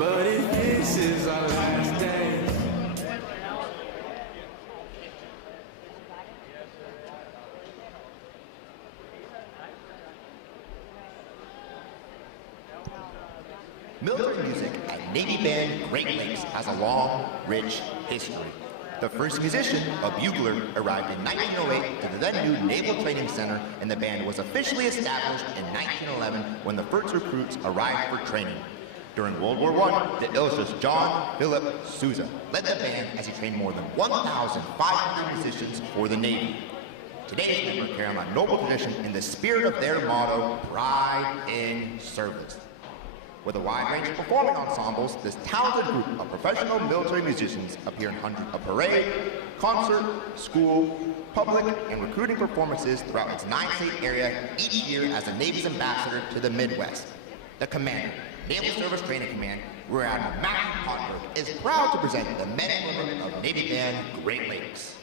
But if this is our last day, Military music at Navy Band Great Lakes has a long, rich history. The first musician, a bugler, arrived in 1908 to the then new Naval Training Center, and the band was officially established in 1911 when the first recruits arrived for training. During World War I, the illustrious John Philip Sousa led the band as he trained more than 1,500 musicians for the Navy. Today's members carry on that noble tradition in the spirit of their motto, Pride in Service. With a wide range of performing ensembles, this talented group of professional military musicians appear in hundreds of parade, concert, school, public, and recruiting performances throughout its 9-state area each year as the Navy's ambassador to the Midwest. The commander, Naval Service Training Command, Rear Admiral Matthew Hotberg, is proud to present the men and women of Navy Band Great Lakes.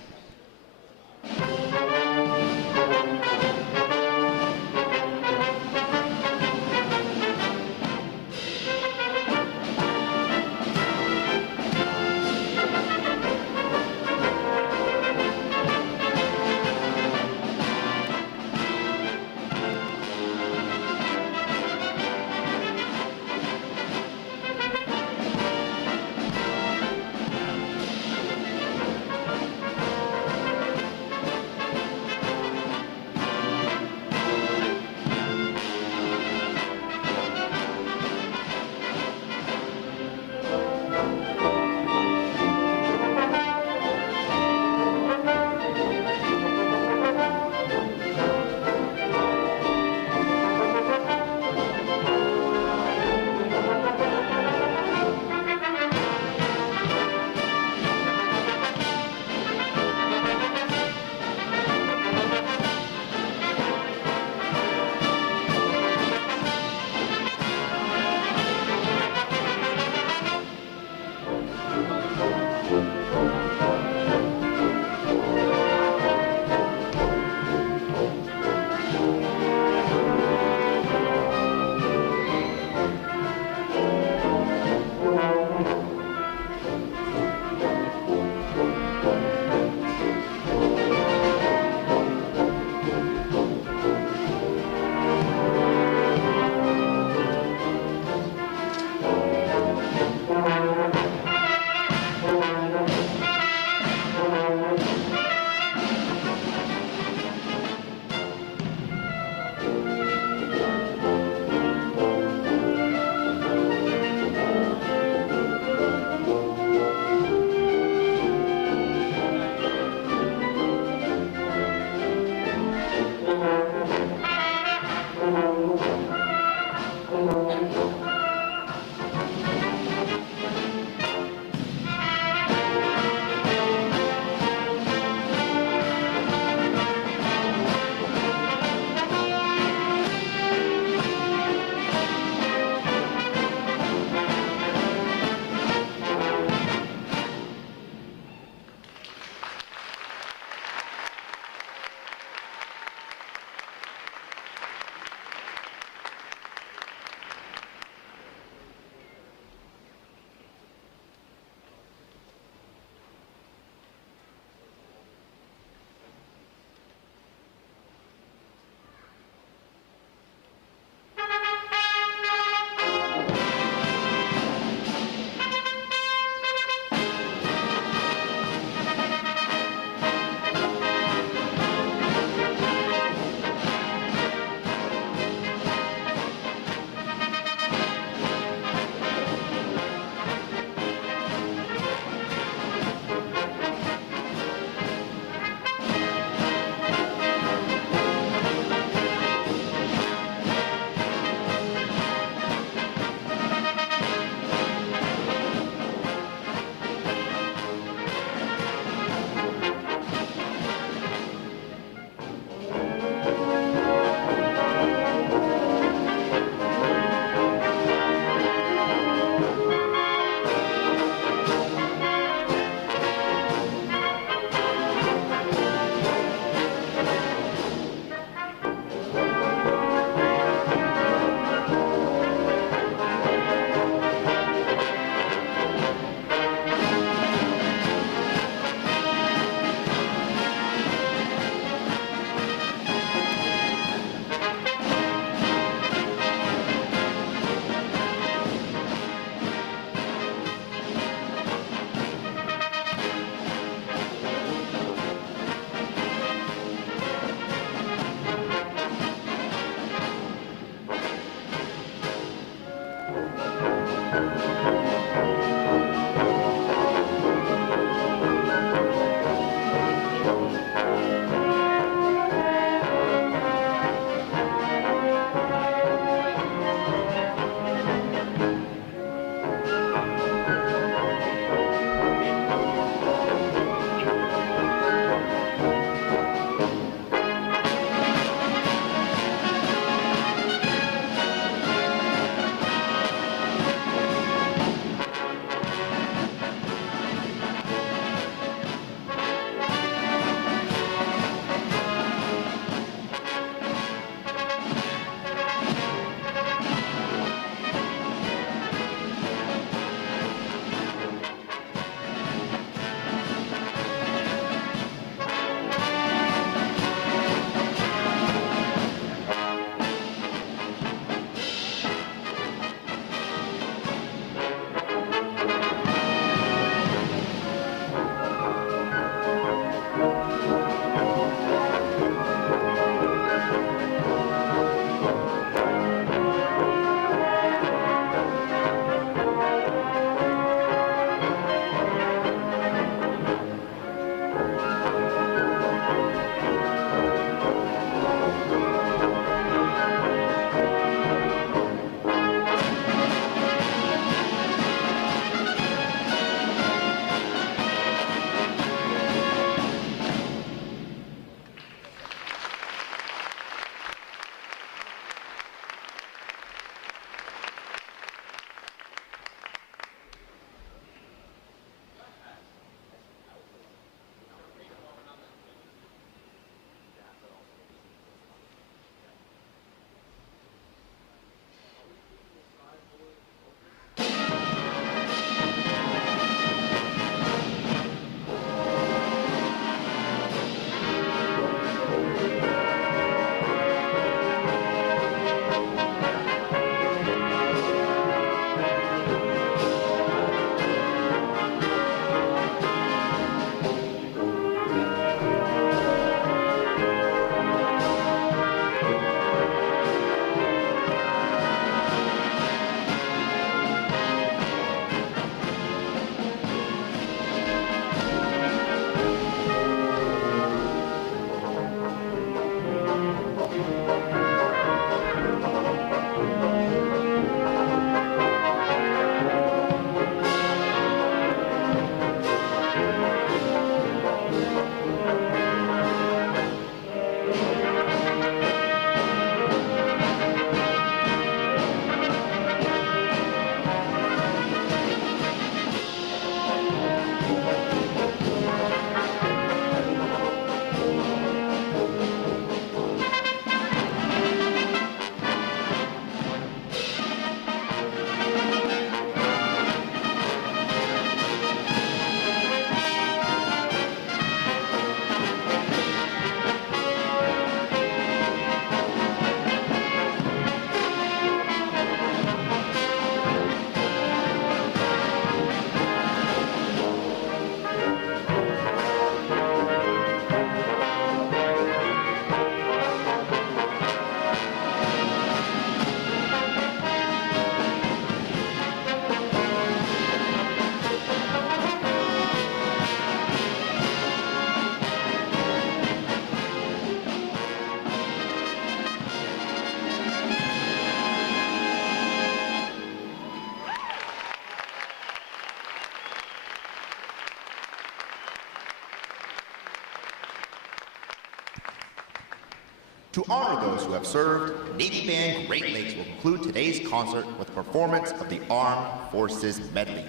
To honor those who have served, Navy Band Great Lakes will conclude today's concert with a performance of the Armed Forces Medley.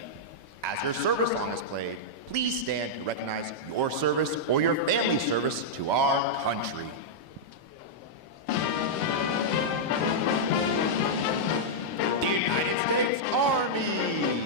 As your service song is played, please stand to recognize your service or your family's service to our country. The United States Army!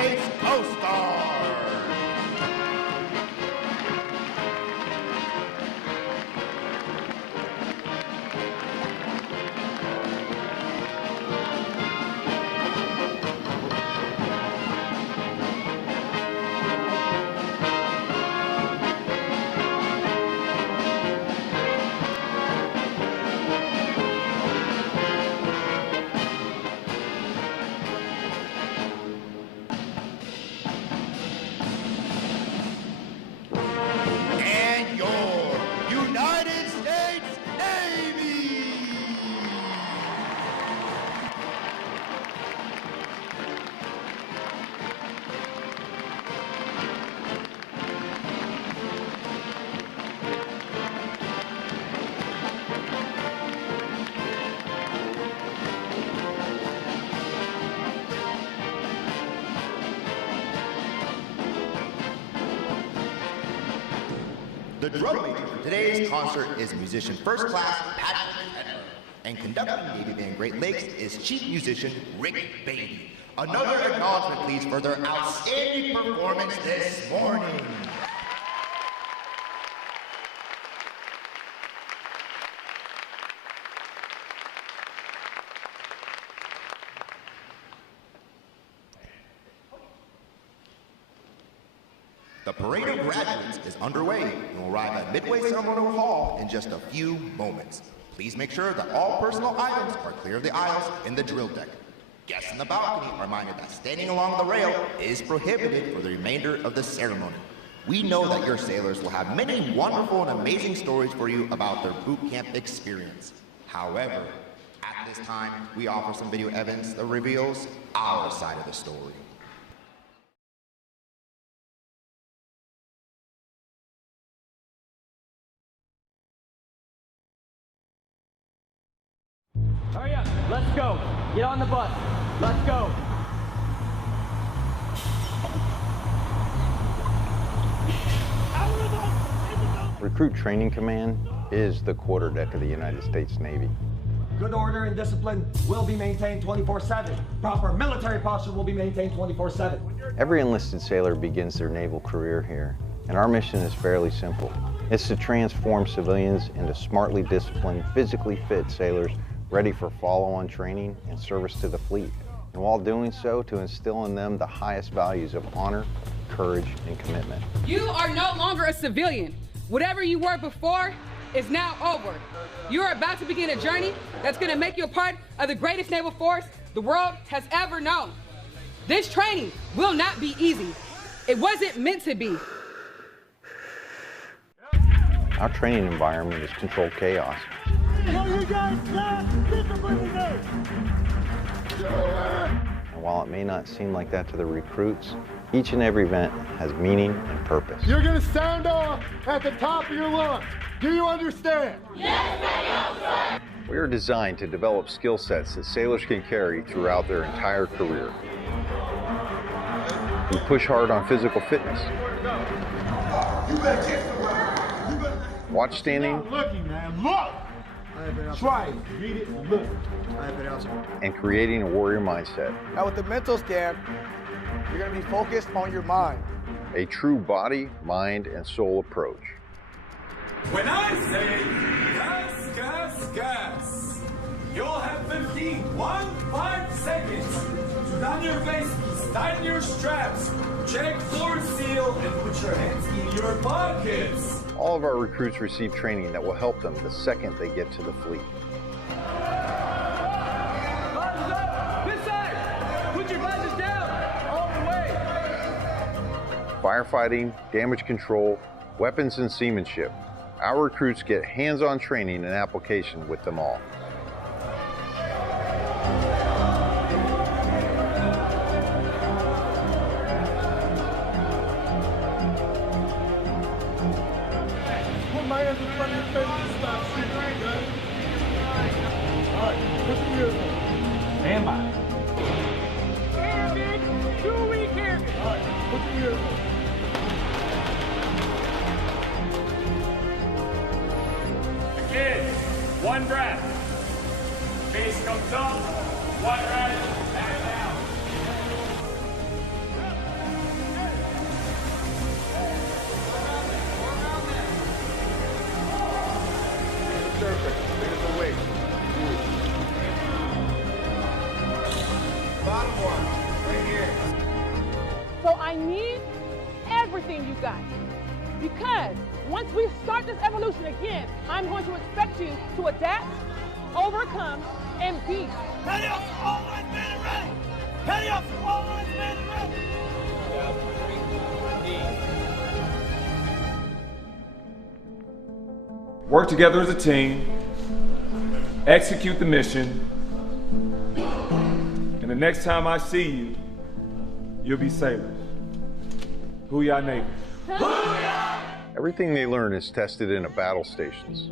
States Coast Guard. And your United States Navy! The drum major for today's concert is musician first class Patrick Edler, and conducting Navy Band Great Lakes is chief musician Rick Beatty. Another acknowledgement, please, for their outstanding performance this morning. The parade of graduates is underway and will arrive at Midway Ceremonial Hall in just a few moments. Please make sure that all personal items are clear of the aisles in the drill deck. Guests in the balcony are reminded that standing along the rail is prohibited for the remainder of the ceremony. We know that your sailors will have many wonderful and amazing stories for you about their boot camp experience. However, at this time, we offer some video evidence that reveals our side of the story. Hurry up, let's go. Get on the bus. Let's go. Recruit Training Command is the quarterdeck of the United States Navy. Good order and discipline will be maintained 24/7. Proper military posture will be maintained 24/7. Every enlisted sailor begins their naval career here, and our mission is fairly simple. It's to transform civilians into smartly disciplined, physically fit sailors ready for follow-on training and service to the fleet, and while doing so, to instill in them the highest values of honor, courage, and commitment. You are no longer a civilian. Whatever you were before is now over. You are about to begin a journey that's going to make you a part of the greatest naval force the world has ever known. This training will not be easy. It wasn't meant to be. Our training environment is controlled chaos. You guys And while it may not seem like that to the recruits, each and every event has meaning and purpose. You're gonna sound off at the top of your lungs. Do you understand? We are designed to develop skill sets that sailors can carry throughout their entire career. We push hard on physical fitness. Watch standing. Stop looking, man. Look! Try it. Read it and look. And creating a warrior mindset. Now with the mental scan, you're going to be focused on your mind. A true body, mind, and soul approach. When I say gas, gas, gas, you'll have 5 seconds to down your faces, tighten your straps, check floor seal, and put your hands in your pockets. All of our recruits receive training that will help them the second they get to the fleet. Visors up! This side! Put your visors down! All the way! Firefighting, damage control, weapons and seamanship. Our recruits get hands-on training and application with them all. Put my hands in front of your face and stop shooting. Okay? All right, put your ears on. Stand by. Canvas, 2-week canvas. All right, put your ears on. Kids, one breath. Face comes up, one right, back down. surface. Bring it away. Bottom one, right here. So I need everything you got. Because once we start this evolution again, I'm going to expect you to adapt, overcome, and beat. Ready up, all lines, man, and ready. Ready up, all lines, man, and ready. Work together as a team, execute the mission, and the next time I see you, you'll be sailors. Hoo-yah Navy. Everything they learn is tested in battle stations.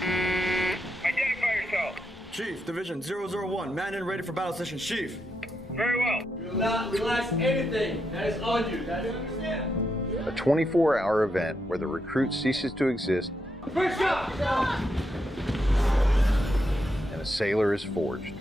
Identify yourself. Chief, Division 001, man and ready for battle session, Chief. Very well. Do not relax anything that is on you. Now, do you understand? A 24-hour event where the recruit ceases to exist First shot! and a sailor is forged.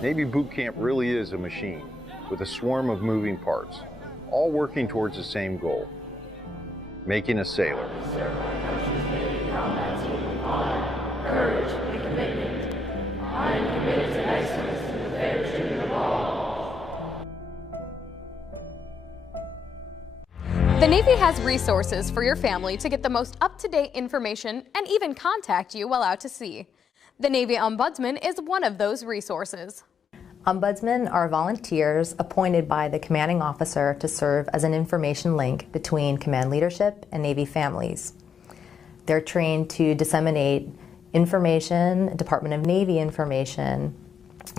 Navy boot camp really is a machine with a swarm of moving parts, all working towards the same goal, making a sailor. The Navy has resources for your family to get the most up-to-date information and even contact you while out to sea. The Navy Ombudsman is one of those resources. Ombudsmen are volunteers appointed by the commanding officer to serve as an information link between command leadership and Navy families. They're trained to disseminate information, Department of Navy information,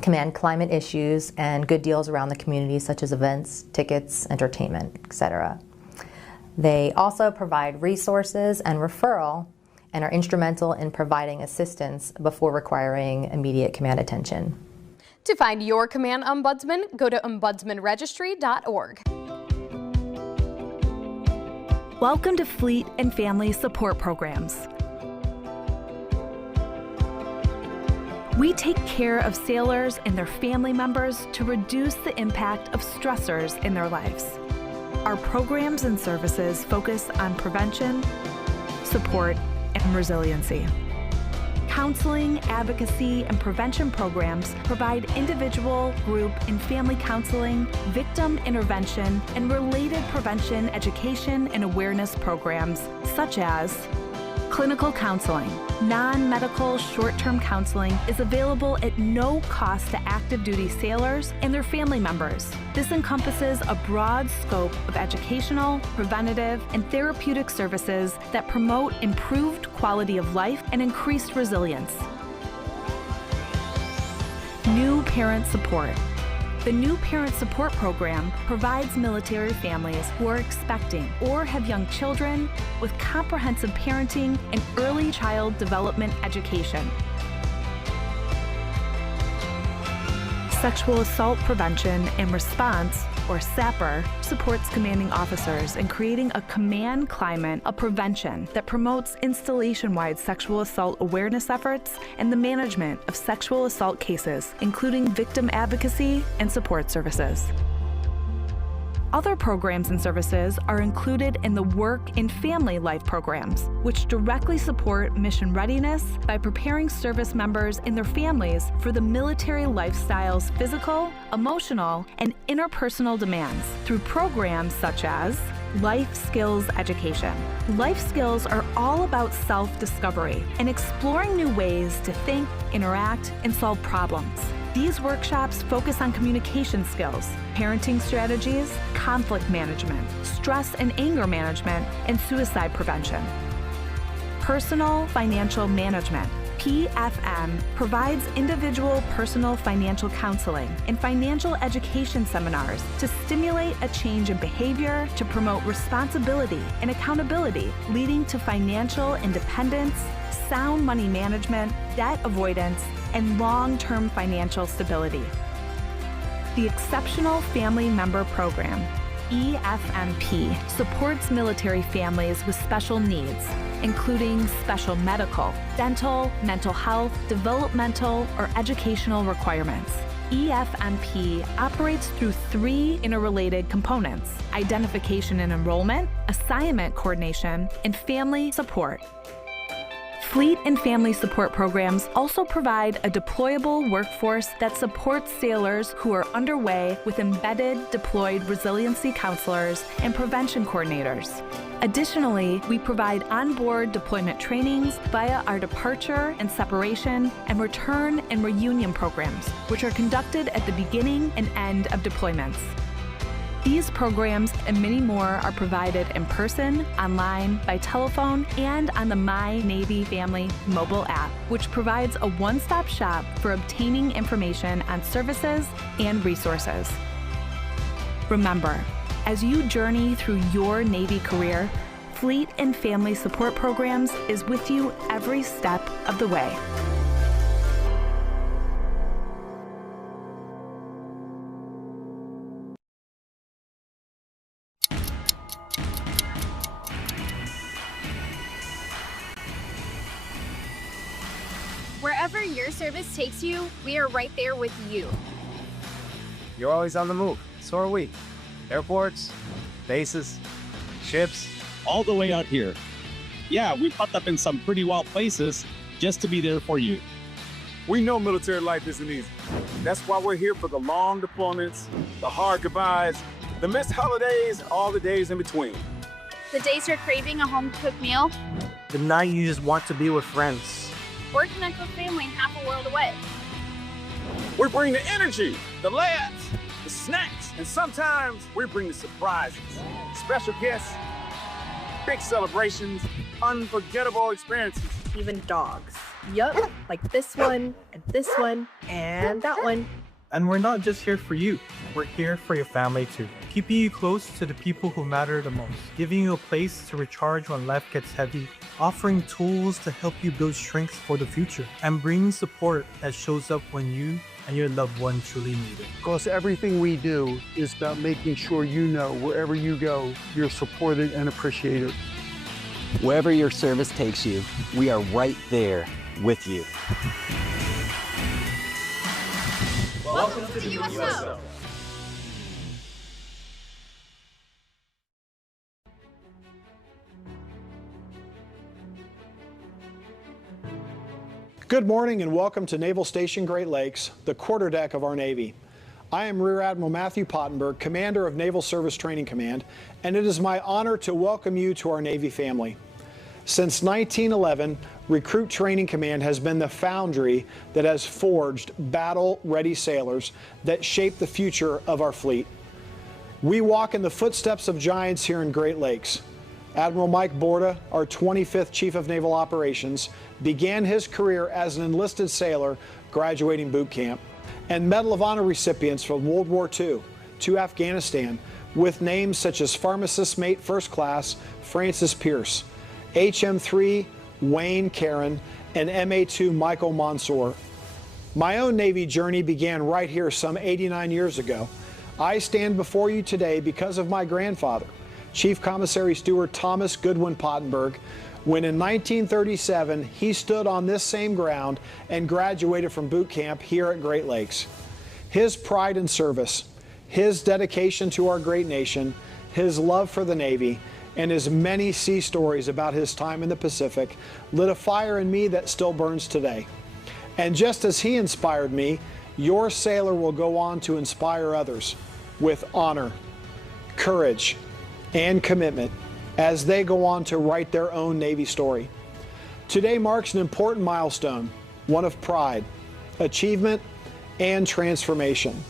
command climate issues, and good deals around the community such as events, tickets, entertainment, etc. They also provide resources and referral and are instrumental in providing assistance before requiring immediate command attention. To find your command ombudsman, go to ombudsmanregistry.org. Welcome to Fleet and Family Support Programs. We take care of sailors and their family members to reduce the impact of stressors in their lives. Our programs and services focus on prevention, support, and resiliency. Counseling, advocacy, and prevention programs provide individual, group, and family counseling, victim intervention, and related prevention, education, and awareness programs such as clinical counseling. Non-medical short-term counseling is available at no cost to active duty sailors and their family members. This encompasses a broad scope of educational, preventative, and therapeutic services that promote improved quality of life and increased resilience. New parent support. The New Parent Support Program provides military families who are expecting or have young children with comprehensive parenting and early child development education. Sexual Assault Prevention and Response, or SAPR, supports commanding officers in creating a command climate of prevention that promotes installation-wide sexual assault awareness efforts and the management of sexual assault cases, including victim advocacy and support services. Other programs and services are included in the Work and Family Life programs, which directly support mission readiness by preparing service members and their families for the military lifestyle's physical, emotional, and interpersonal demands through programs such as Life Skills Education. Life skills are all about self-discovery and exploring new ways to think, interact, and solve problems. These workshops focus on communication skills, parenting strategies, conflict management, stress and anger management, and suicide prevention. Personal Financial Management, PFM, provides individual personal financial counseling and financial education seminars to stimulate a change in behavior to promote responsibility and accountability, leading to financial independence, sound money management, debt avoidance, and long-term financial stability. The Exceptional Family Member Program, EFMP supports military families with special needs, including special medical, dental, mental health, developmental, or educational requirements. EFMP operates through 3 interrelated components: identification and enrollment, assignment coordination, and family support. Fleet and family support programs also provide a deployable workforce that supports sailors who are underway with embedded deployed resiliency counselors and prevention coordinators. Additionally, we provide onboard deployment trainings via our departure and separation and return and reunion programs, which are conducted at the beginning and end of deployments. These programs and many more are provided in person, online, by telephone, and on the My Navy Family mobile app, which provides a one-stop shop for obtaining information on services and resources. Remember, as you journey through your Navy career, Fleet and Family Support Programs is with you every step of the way. Wherever your service takes you, we are right there with you. You're always on the move. So are we. Airports, bases, ships. All the way out here. Yeah, we popped up in some pretty wild places just to be there for you. We know military life isn't easy. That's why we're here for the long deployments, the hard goodbyes, the missed holidays, and all the days in between. The days you're craving a home-cooked meal, The night you just want to be with friends. or connect with family half a world away. We bring the energy, the laughs, the snacks, and sometimes we bring the surprises. Special guests, big celebrations, unforgettable experiences. Even dogs. Yup, like this one, and that one. And we're not just here for you. We're here for your family too. Keeping you close to the people who matter the most. Giving you a place to recharge when life gets heavy. Offering tools to help you build strength for the future. And bringing support that shows up when you and your loved one truly need it. Because everything we do is about making sure you know wherever you go, you're supported and appreciated. Wherever your service takes you, we are right there with you. Welcome to the USO. Good morning and welcome to Naval Station Great Lakes, the quarterdeck of our Navy. I am Rear Admiral Matthew Pottenberg, Commander of Naval Service Training Command, and it is my honor to welcome you to our Navy family. Since 1911, Recruit Training Command has been the foundry that has forged battle-ready sailors that shape the future of our fleet. We walk in the footsteps of giants here in Great Lakes. Admiral Mike Borda, our 25th Chief of Naval Operations, began his career as an enlisted sailor graduating boot camp, and Medal of Honor recipients from World War II to Afghanistan with names such as Pharmacist Mate First Class Francis Pierce, HM3 Wayne Caron, and MA2 Michael Mansour. My own Navy journey began right here some 89 years ago. I stand before you today because of my grandfather, Chief Commissary Steward Thomas Goodwin Pottenberg, when in 1937 he stood on this same ground and graduated from boot camp here at Great Lakes. His pride in service, his dedication to our great nation, his love for the Navy, and his many sea stories about his time in the Pacific lit a fire in me that still burns today. And just as he inspired me, your sailor will go on to inspire others with honor, courage, and commitment as they go on to write their own Navy story. Today marks an important milestone, one of pride, achievement, and transformation.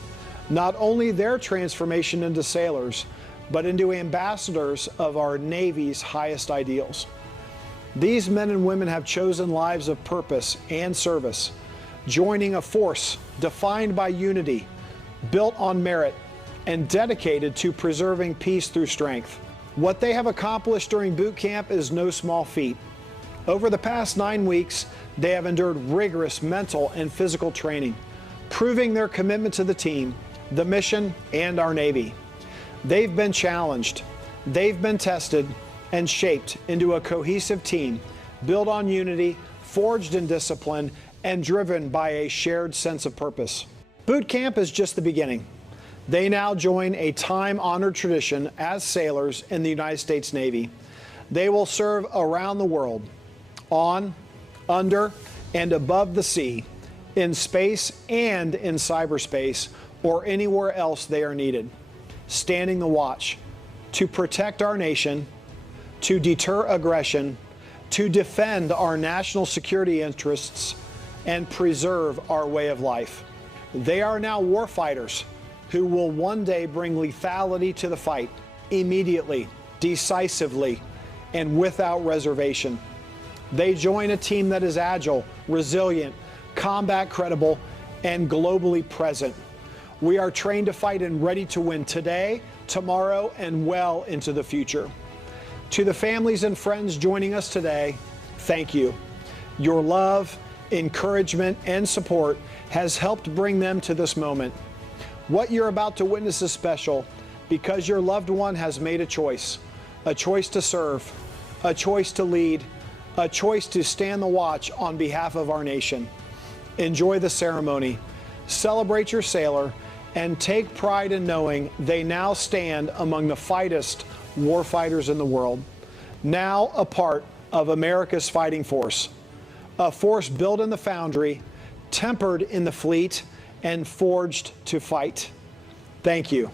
Not only their transformation into sailors, but into ambassadors of our Navy's highest ideals. These men and women have chosen lives of purpose and service, joining a force defined by unity, built on merit, and dedicated to preserving peace through strength. What they have accomplished during boot camp is no small feat. Over the past 9 weeks, they have endured rigorous mental and physical training, proving their commitment to the team, the mission, and our Navy. They've been challenged, they've been tested, and shaped into a cohesive team built on unity, forged in discipline, and driven by a shared sense of purpose. Boot camp is just the beginning. They now join a time-honored tradition as sailors in the United States Navy. They will serve around the world, on, under, and above the sea, in space and in cyberspace, or anywhere else they are needed, standing the watch to protect our nation, to deter aggression, to defend our national security interests, and preserve our way of life. They are now warfighters who will one day bring lethality to the fight, immediately, decisively, and without reservation. They join a team that is agile, resilient, combat credible, and globally present. We are trained to fight and ready to win today, tomorrow, and well into the future. To the families and friends joining us today, thank you. Your love, encouragement, and support has helped bring them to this moment. What you're about to witness is special because your loved one has made a choice to serve, a choice to lead, a choice to stand the watch on behalf of our nation. Enjoy the ceremony, celebrate your sailor, and take pride in knowing they now stand among the fightest warfighters in the world, now a part of America's fighting force, a force built in the foundry, tempered in the fleet, and forged to fight. Thank you.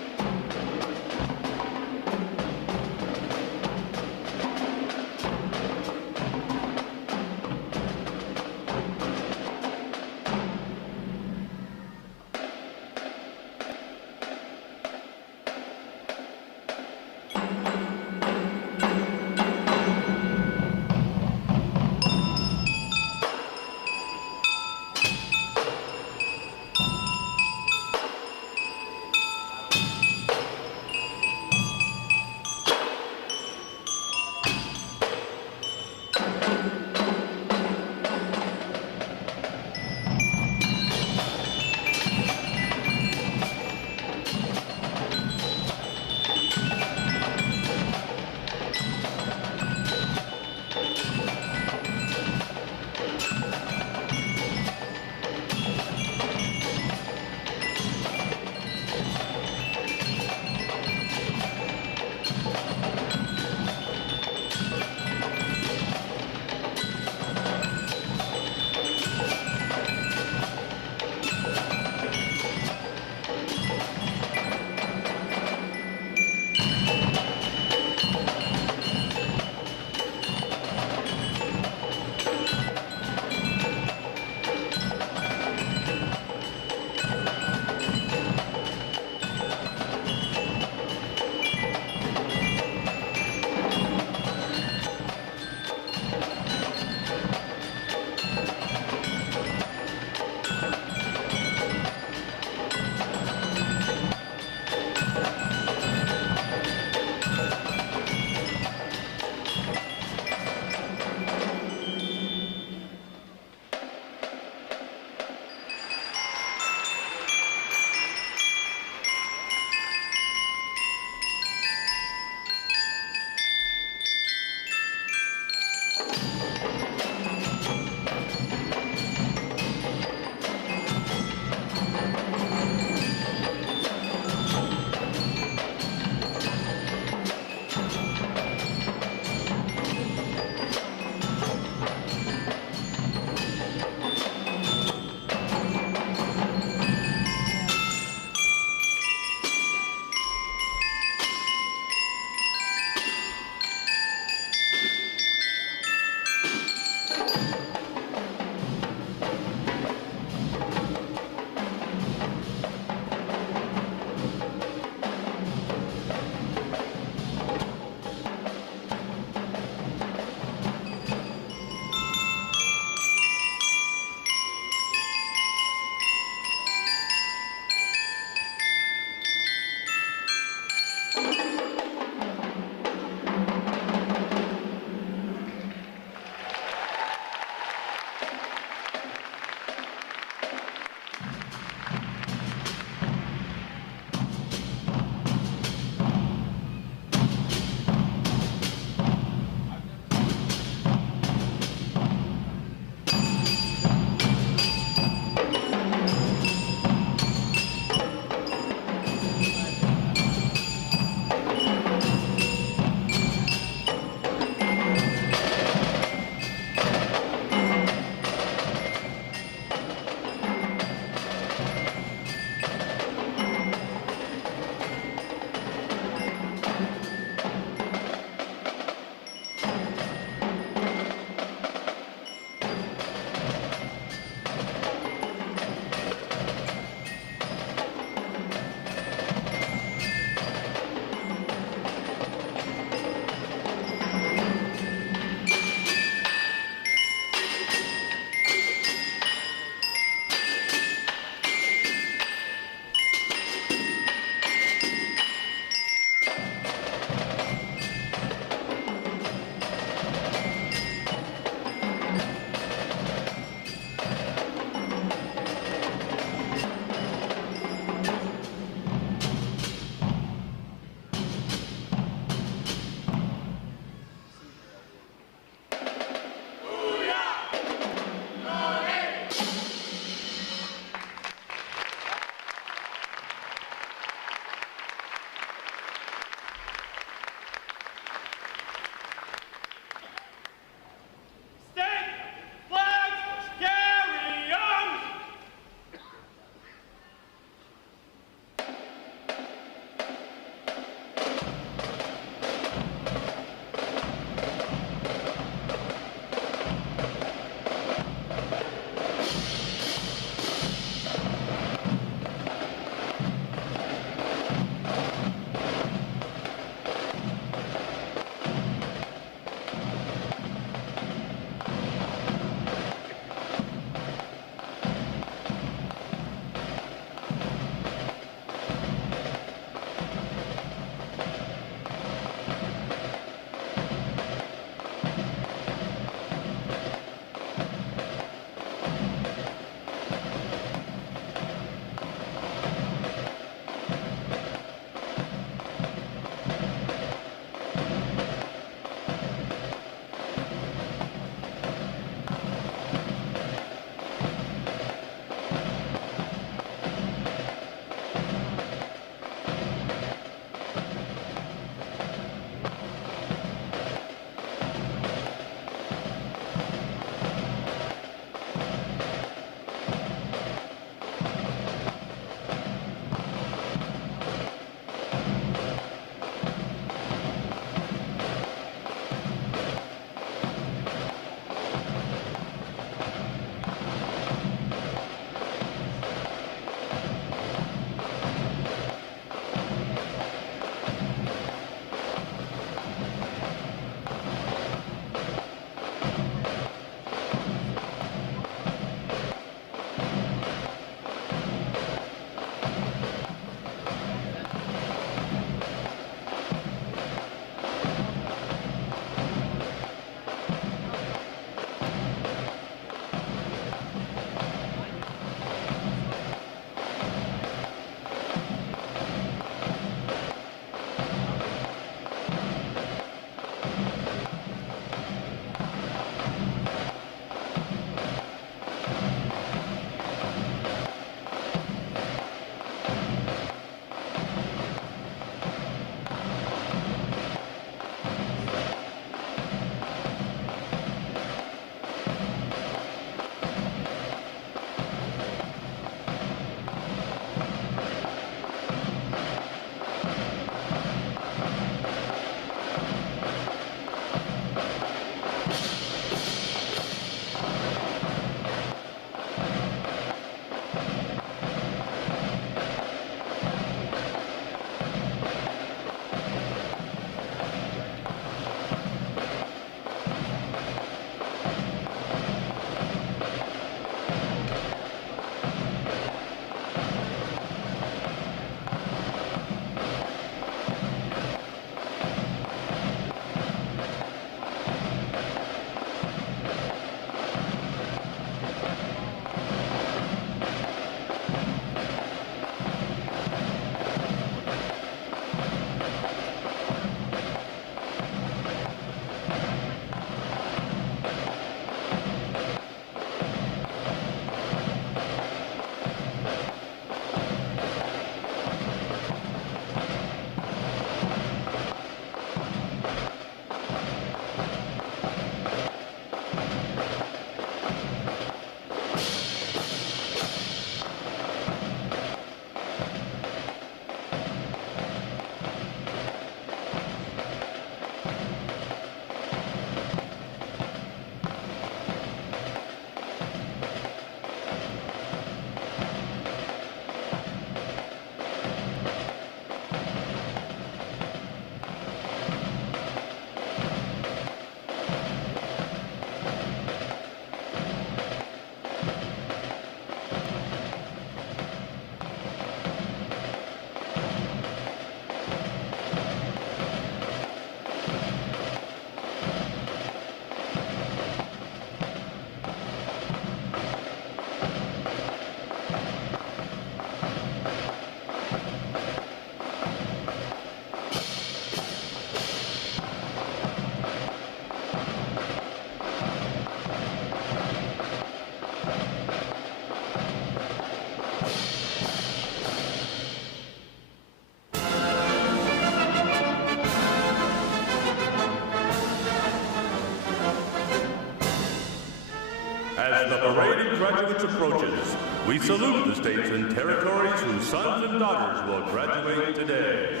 As the parade of graduates approaches, we salute the states and territories whose sons and daughters will graduate today.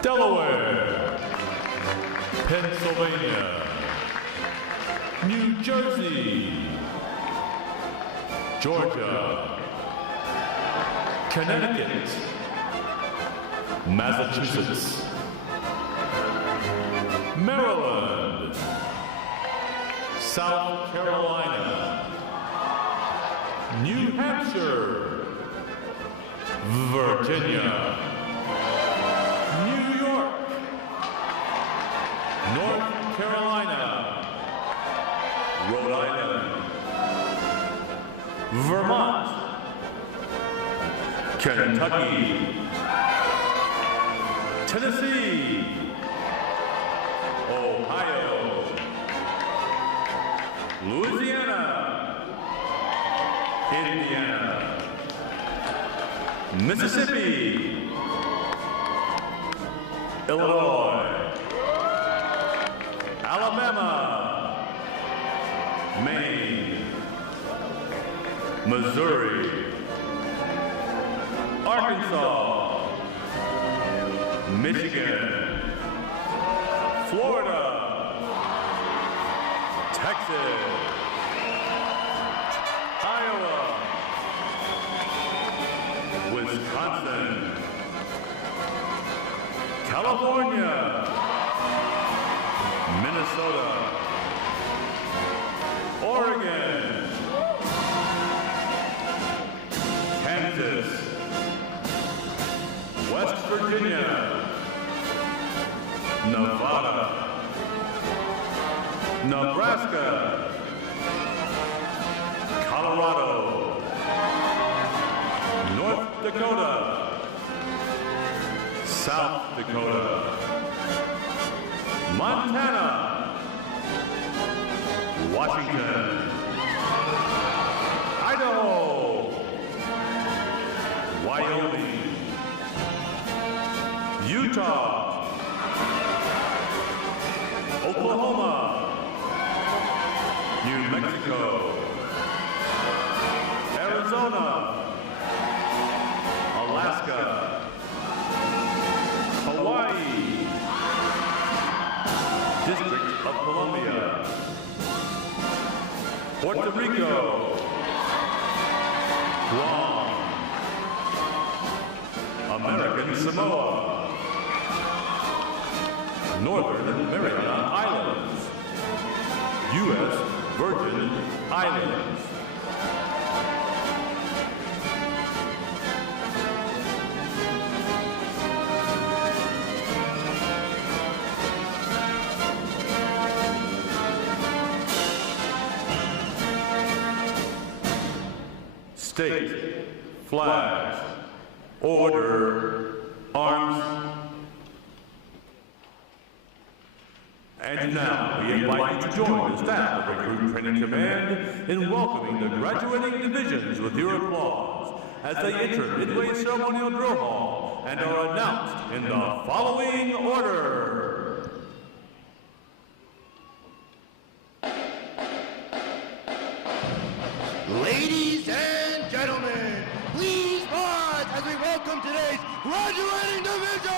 Delaware, Pennsylvania, New Jersey, Georgia, Connecticut, Massachusetts, Maryland, South Carolina, New Hampshire, Virginia, New York, North Carolina, Rhode Island, Vermont, Kentucky, Tennessee, Ohio, Louisiana, Indiana, Mississippi, Illinois, Alabama, Maine, Missouri, Arkansas, Michigan, Florida, Texas, Iowa, Wisconsin, California, Minnesota, Oregon, Kansas, West Virginia, Nevada, Nebraska, Colorado, North Dakota, South Dakota, Montana, Washington, Idaho, Wyoming, Utah, Oklahoma, New Mexico, Arizona, Alaska, Hawaii, District of Columbia, Puerto Rico, Guam, American Samoa, Northern Mariana Islands, U.S. Virgin Islands, state, flags, order, arms. And now we invite you to join the staff of Recruit Training Command in welcoming the graduating divisions with your applause as they enter Midway Ceremonial Drill Hall and are announced in the following order. Ladies and gentlemen, please rise as we welcome today's graduating division!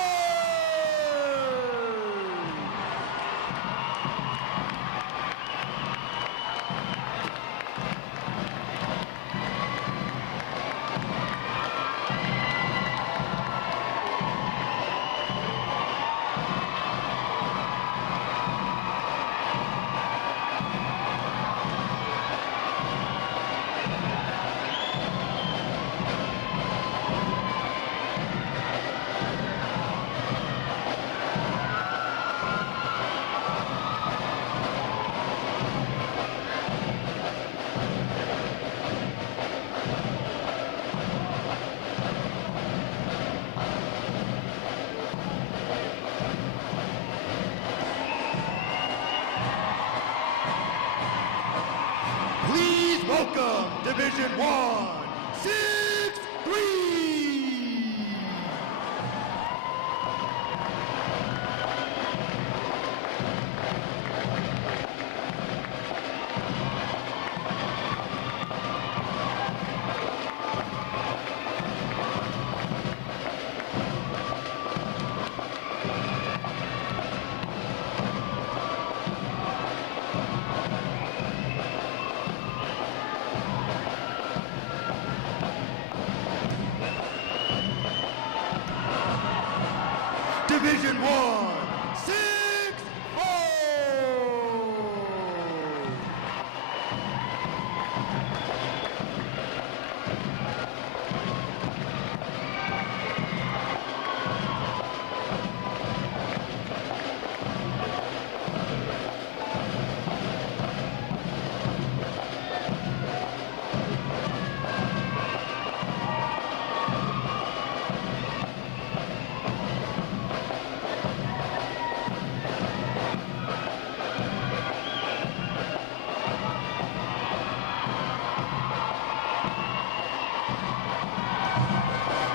Please welcome Division 163! Division 1, 6-4.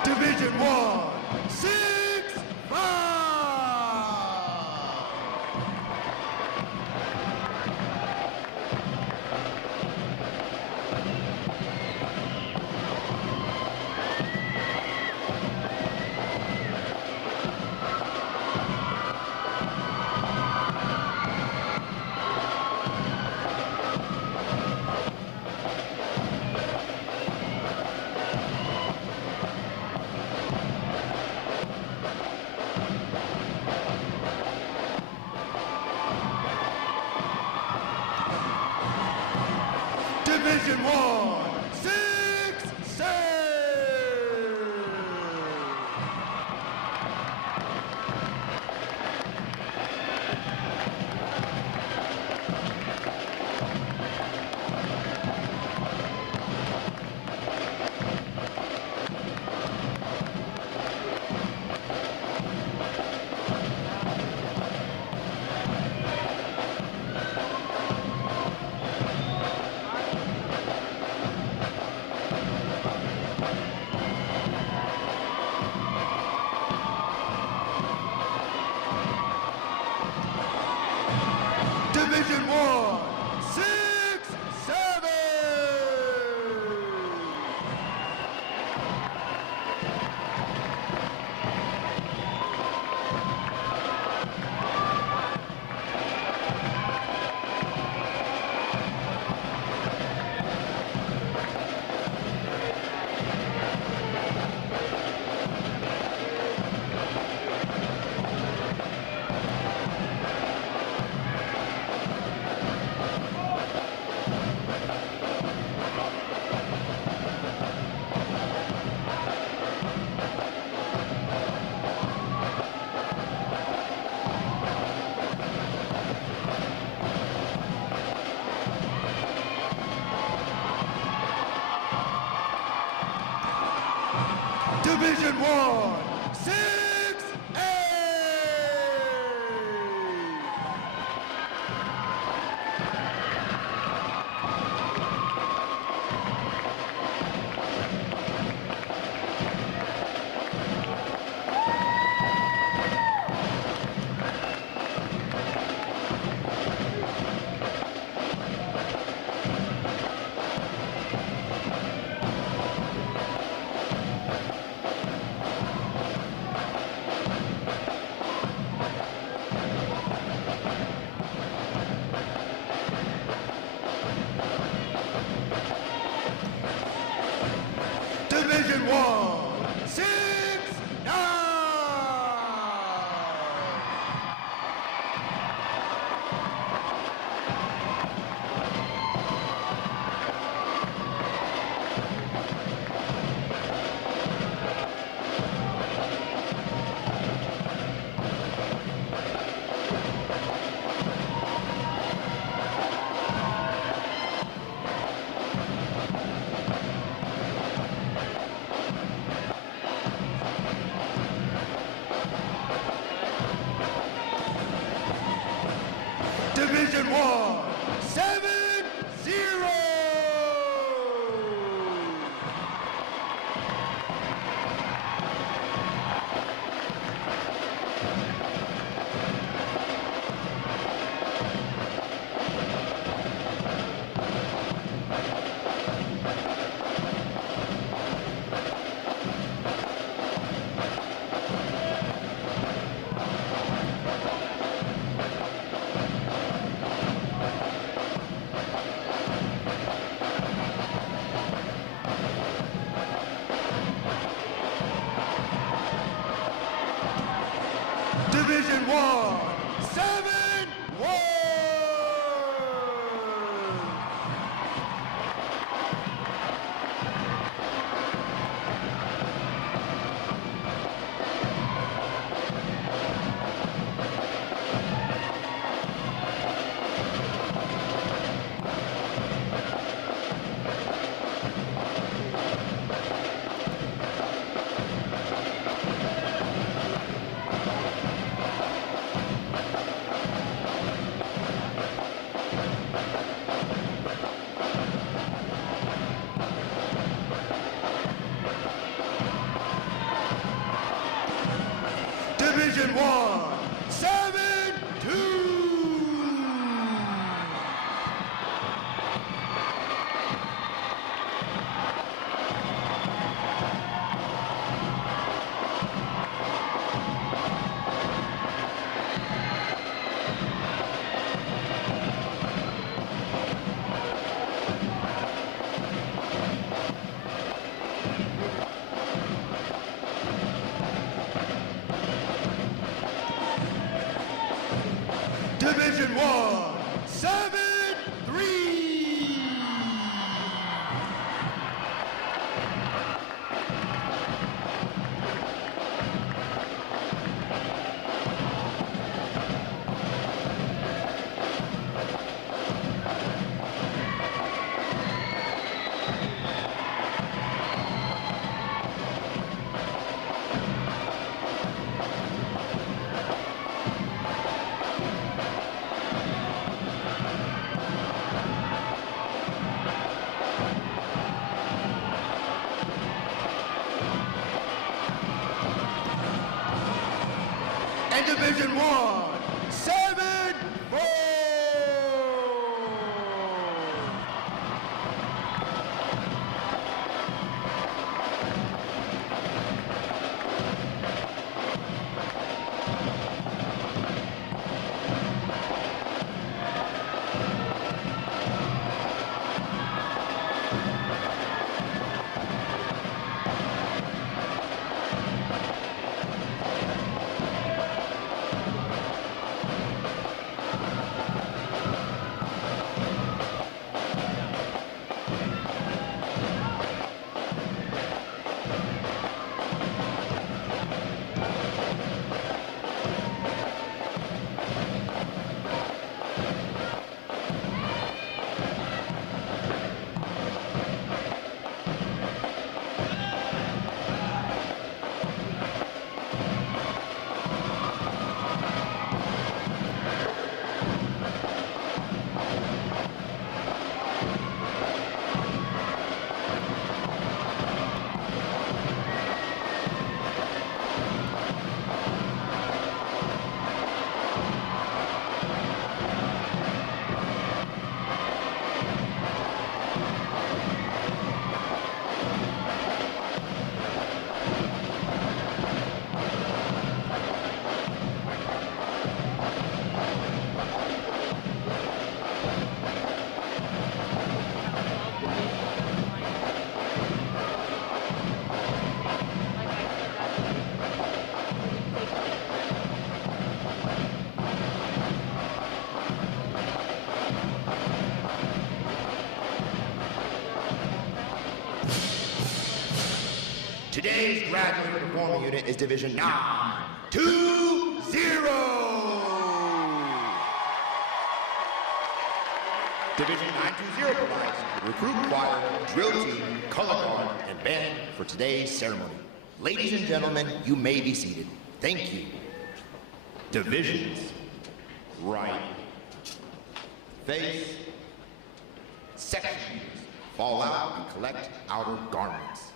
Division 1, 6-5. Division 1, 6-6. Division 1, 6-7. Division 1, 6-8. 1, 7, 2. Division 1, 7, 3. And Division 1, 7, 4. Today's graduating performing unit is Division 920. Division 920 provides recruit choir, drill team, color guard, and band for today's ceremony. Ladies and gentlemen, you may be seated. Thank you. Divisions. Right. Face. Sections. Fall out and collect outer garments.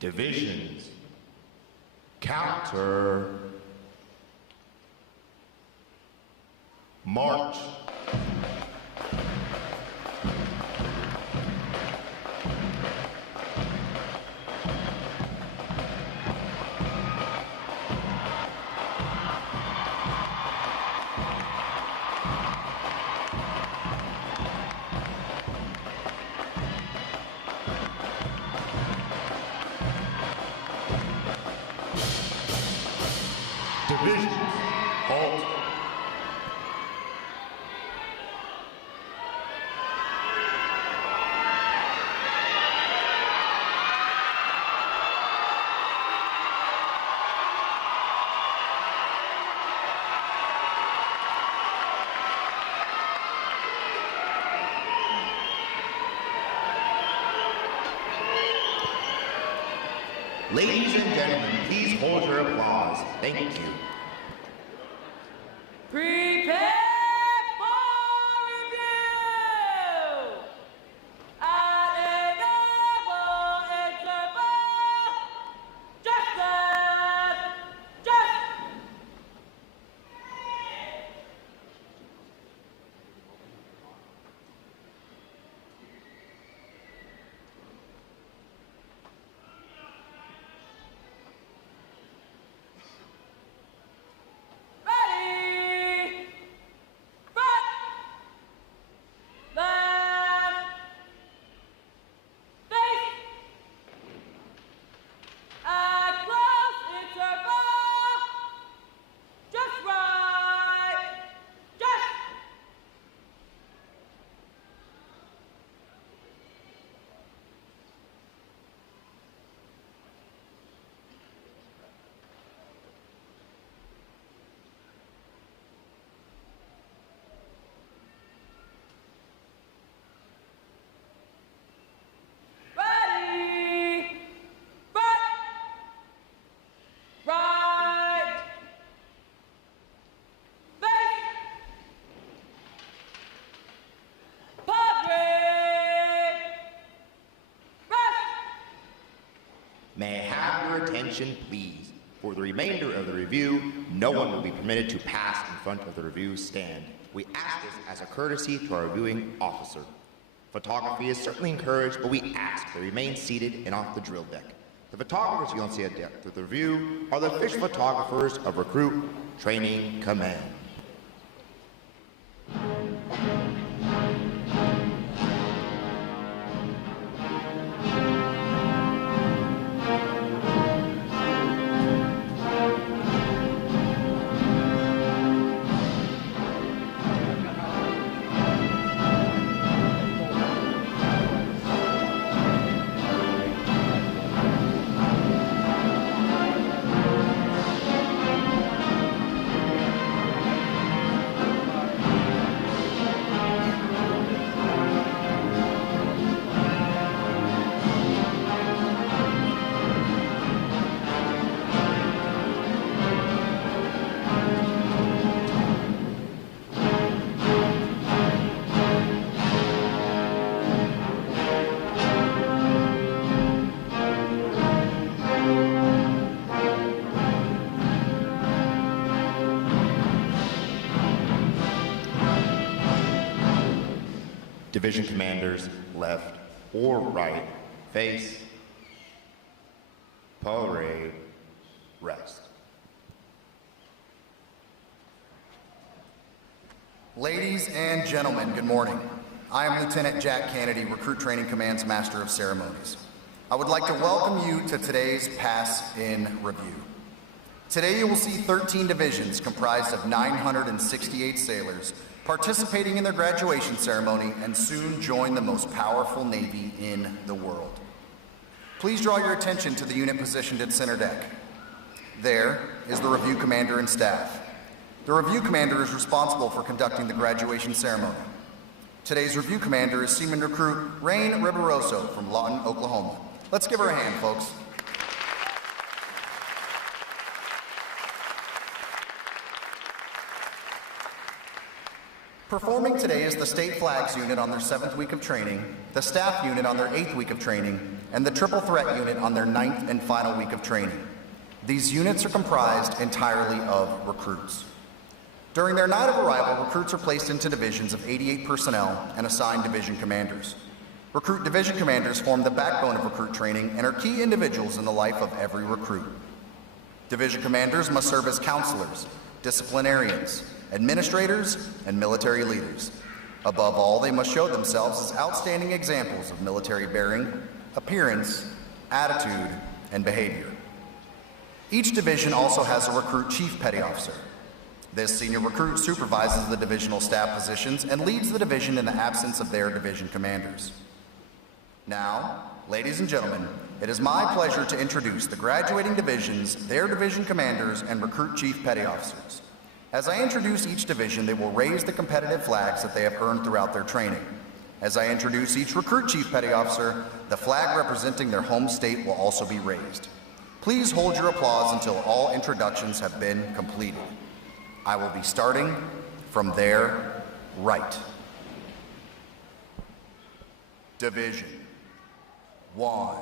Divisions. Counter. March. Division. Halt. Ladies and gentlemen, please hold your applause. Thank you. Prepare for review! At enable interval, justice! May I have your attention, please? For the remainder of the review, no one will be permitted to pass in front of the review stand. We ask this as a courtesy to our reviewing officer. Photography is certainly encouraged, but we ask to remain seated and off the drill deck. The photographers you'll see at depth of the review are the official photographers of Recruit Training Command. Division commanders, left or right, face, parade, rest. Ladies and gentlemen, good morning. I am Lieutenant Jack Kennedy, Recruit Training Command's Master of Ceremonies. I would like to welcome you to today's Pass in Review. Today you will see 13 divisions comprised of 968 sailors participating in their graduation ceremony and soon join the most powerful Navy in the world. Please draw your attention to the unit positioned at center deck. There is the review commander and staff. The review commander is responsible for conducting the graduation ceremony. Today's review commander is Seaman Recruit Rain Riberoso from Lawton, Oklahoma. Let's give her a hand, folks. Performing today is the State Flags unit on their 7th week of training, the staff unit on their 8th week of training, and the Triple Threat Unit on their 9th and final week of training. These units are comprised entirely of recruits. During their night of arrival, recruits are placed into divisions of 88 personnel and assigned division commanders. Recruit division commanders form the backbone of recruit training and are key individuals in the life of every recruit. Division commanders must serve as counselors, disciplinarians, administrators, and military leaders. Above all, they must show themselves as outstanding examples of military bearing, appearance, attitude, and behavior. Each division also has a recruit chief petty officer. This senior recruit supervises the divisional staff positions and leads the division in the absence of their division commanders. Now, ladies and gentlemen, it is my pleasure to introduce the graduating divisions, their division commanders, and recruit chief petty officers. As I introduce each division, they will raise the competitive flags that they have earned throughout their training. As I introduce each recruit chief petty officer, the flag representing their home state will also be raised. Please hold your applause until all introductions have been completed. I will be starting from their right. Division 1,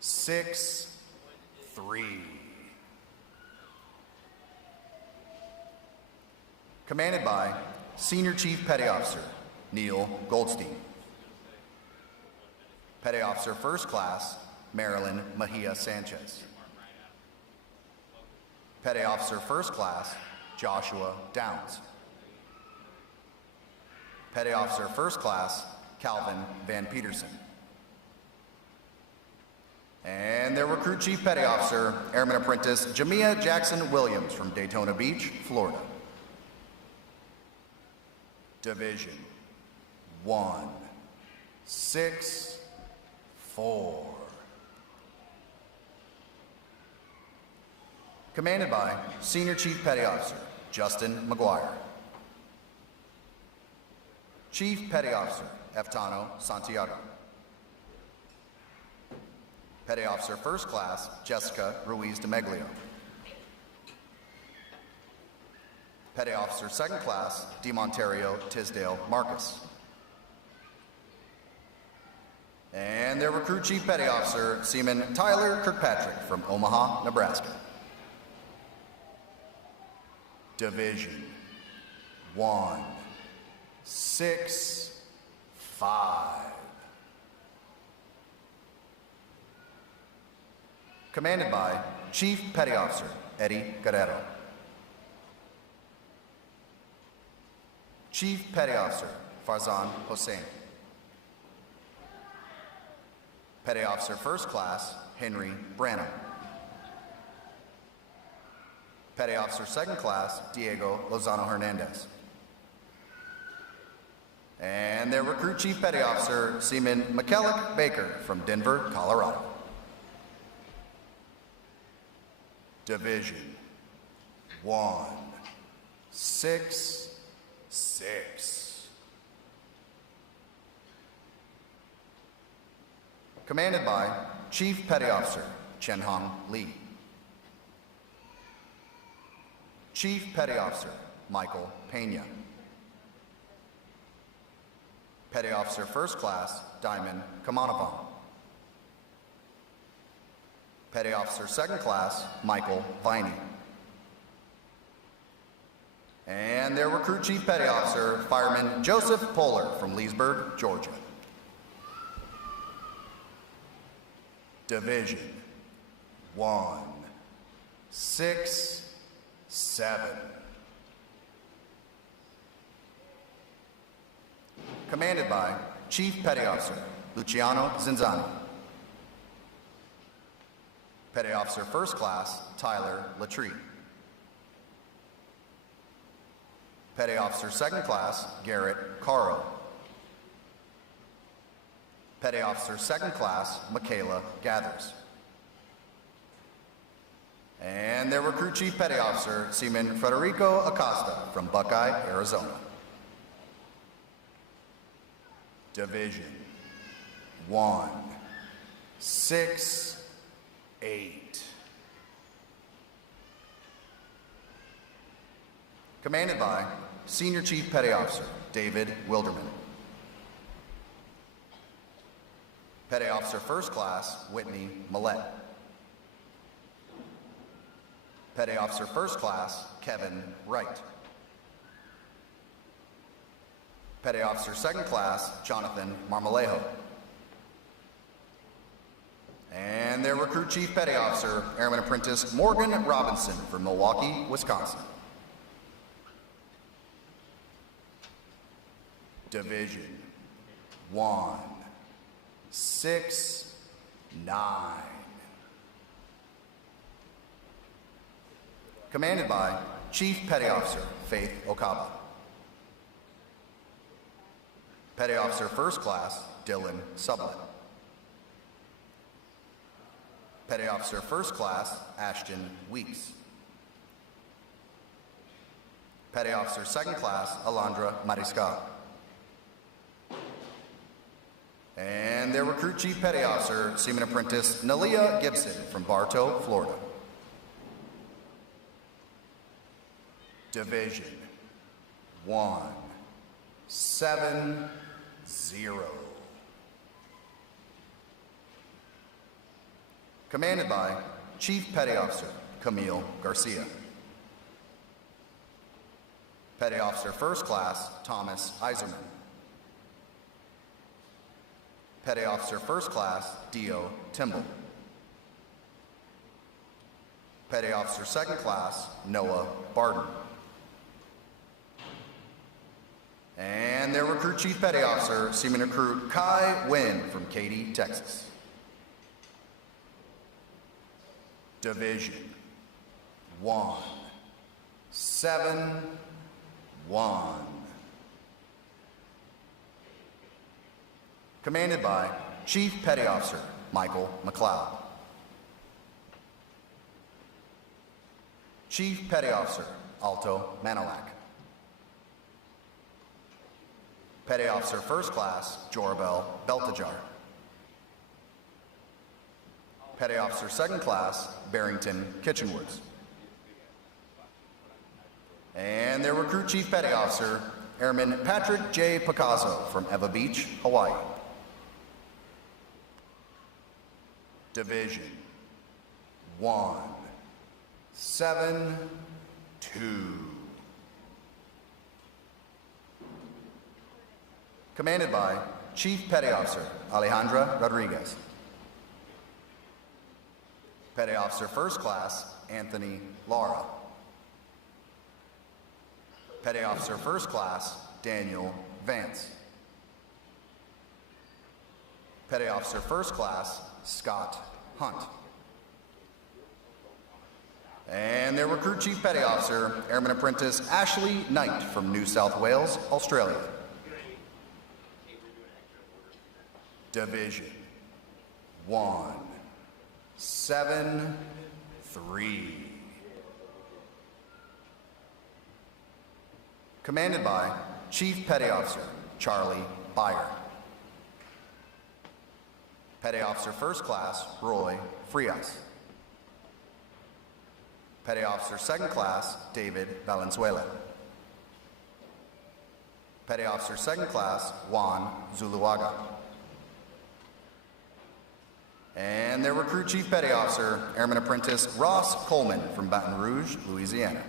6, 3. Commanded by Senior Chief Petty Officer Neil Goldstein. Petty Officer First Class Marilyn Mejia Sanchez. Petty Officer First Class Joshua Downs. Petty Officer First Class Calvin Van Peterson. And their Recruit Chief Petty Officer, Airman Apprentice Jamia Jackson Williams from Daytona Beach, Florida. Division 1, 6, 4. Commanded by Senior Chief Petty Officer Justin McGuire. Chief Petty Officer Eftano Santiago. Petty Officer First Class Jessica Ruiz de Meglio. Petty Officer Second Class DeMonterio Tisdale Marcus. And their Recruit Chief Petty Officer Seaman Tyler Kirkpatrick from Omaha, Nebraska. Division 1, 6, 5. Commanded by Chief Petty Officer Eddie Guerrero. Chief Petty Officer Farzan Hossein. Petty Officer First Class Henry Branham. Petty Officer Second Class Diego Lozano Hernandez. And their Recruit Chief Petty Officer Seaman McKellick Baker from Denver, Colorado. Division 1, 6, 6. Commanded by Chief Petty Officer Chen Hong Lee. Chief Petty Officer Michael Pena. Petty Officer First Class Diamond Kamanovan. Petty Officer Second Class Michael Viney. And their Recruit Chief Petty Officer Fireman Joseph Poehler from Leesburg, Georgia. Division 1, 6, 7. Commanded by Chief Petty Officer Luciano Zinzani. Petty Officer First Class Tyler Latrie. Petty Officer Second Class Garrett Caro. Petty Officer Second Class Michaela Gathers. And their Recruit Chief Petty Officer Seaman Federico Acosta from Buckeye, Arizona. Division 1, 6, 8. Commanded by Senior Chief Petty Officer David Wilderman. Petty Officer First Class Whitney Millette. Petty Officer First Class Kevin Wright. Petty Officer Second Class Jonathan Marmolejo. And their Recruit Chief Petty Officer, Airman Apprentice Morgan Robinson from Milwaukee, Wisconsin. Division 169. Commanded by Chief Petty Officer Faith Okaba. Petty Officer First Class Dylan Sublett. Petty Officer First Class Ashton Weeks. Petty Officer Second Class Alondra Mariscal. And their Recruit Chief Petty Officer, Seaman Apprentice Nalia Gibson from Bartow, Florida. Division 170. Commanded by Chief Petty Officer Camille Garcia. Petty Officer First Class Thomas Eiserman. Petty Officer First Class Dio Timble. Petty Officer Second Class Noah Barden. And their Recruit Chief Petty Officer, Seaman Recruit Kai Wynn from Katy, Texas. Division 171. Commanded by Chief Petty Officer Michael McLeod. Chief Petty Officer Alto Manilak. Petty Officer First Class Jorabel Beltajar. Petty Officer Second Class Barrington Kitchenwoods. And their Recruit Chief Petty Officer, Airman Patrick J. Picasso from Eva Beach, Hawaii. Division 172. Commanded by Chief Petty Officer Alejandra Rodriguez. Petty Officer First Class Anthony Lara. Petty Officer First Class Daniel Vance. Petty Officer First Class Scott Hunt. And their Recruit Chief Petty Officer, Airman Apprentice Ashley Knight from New South Wales, Australia. Division 173. Commanded by Chief Petty Officer Charlie Byer. Petty Officer First Class Roy Frias. Petty Officer Second Class David Valenzuela. Petty Officer Second Class Juan Zuluaga. And their Recruit Chief Petty Officer, Airman Apprentice Ross Coleman from Baton Rouge, Louisiana.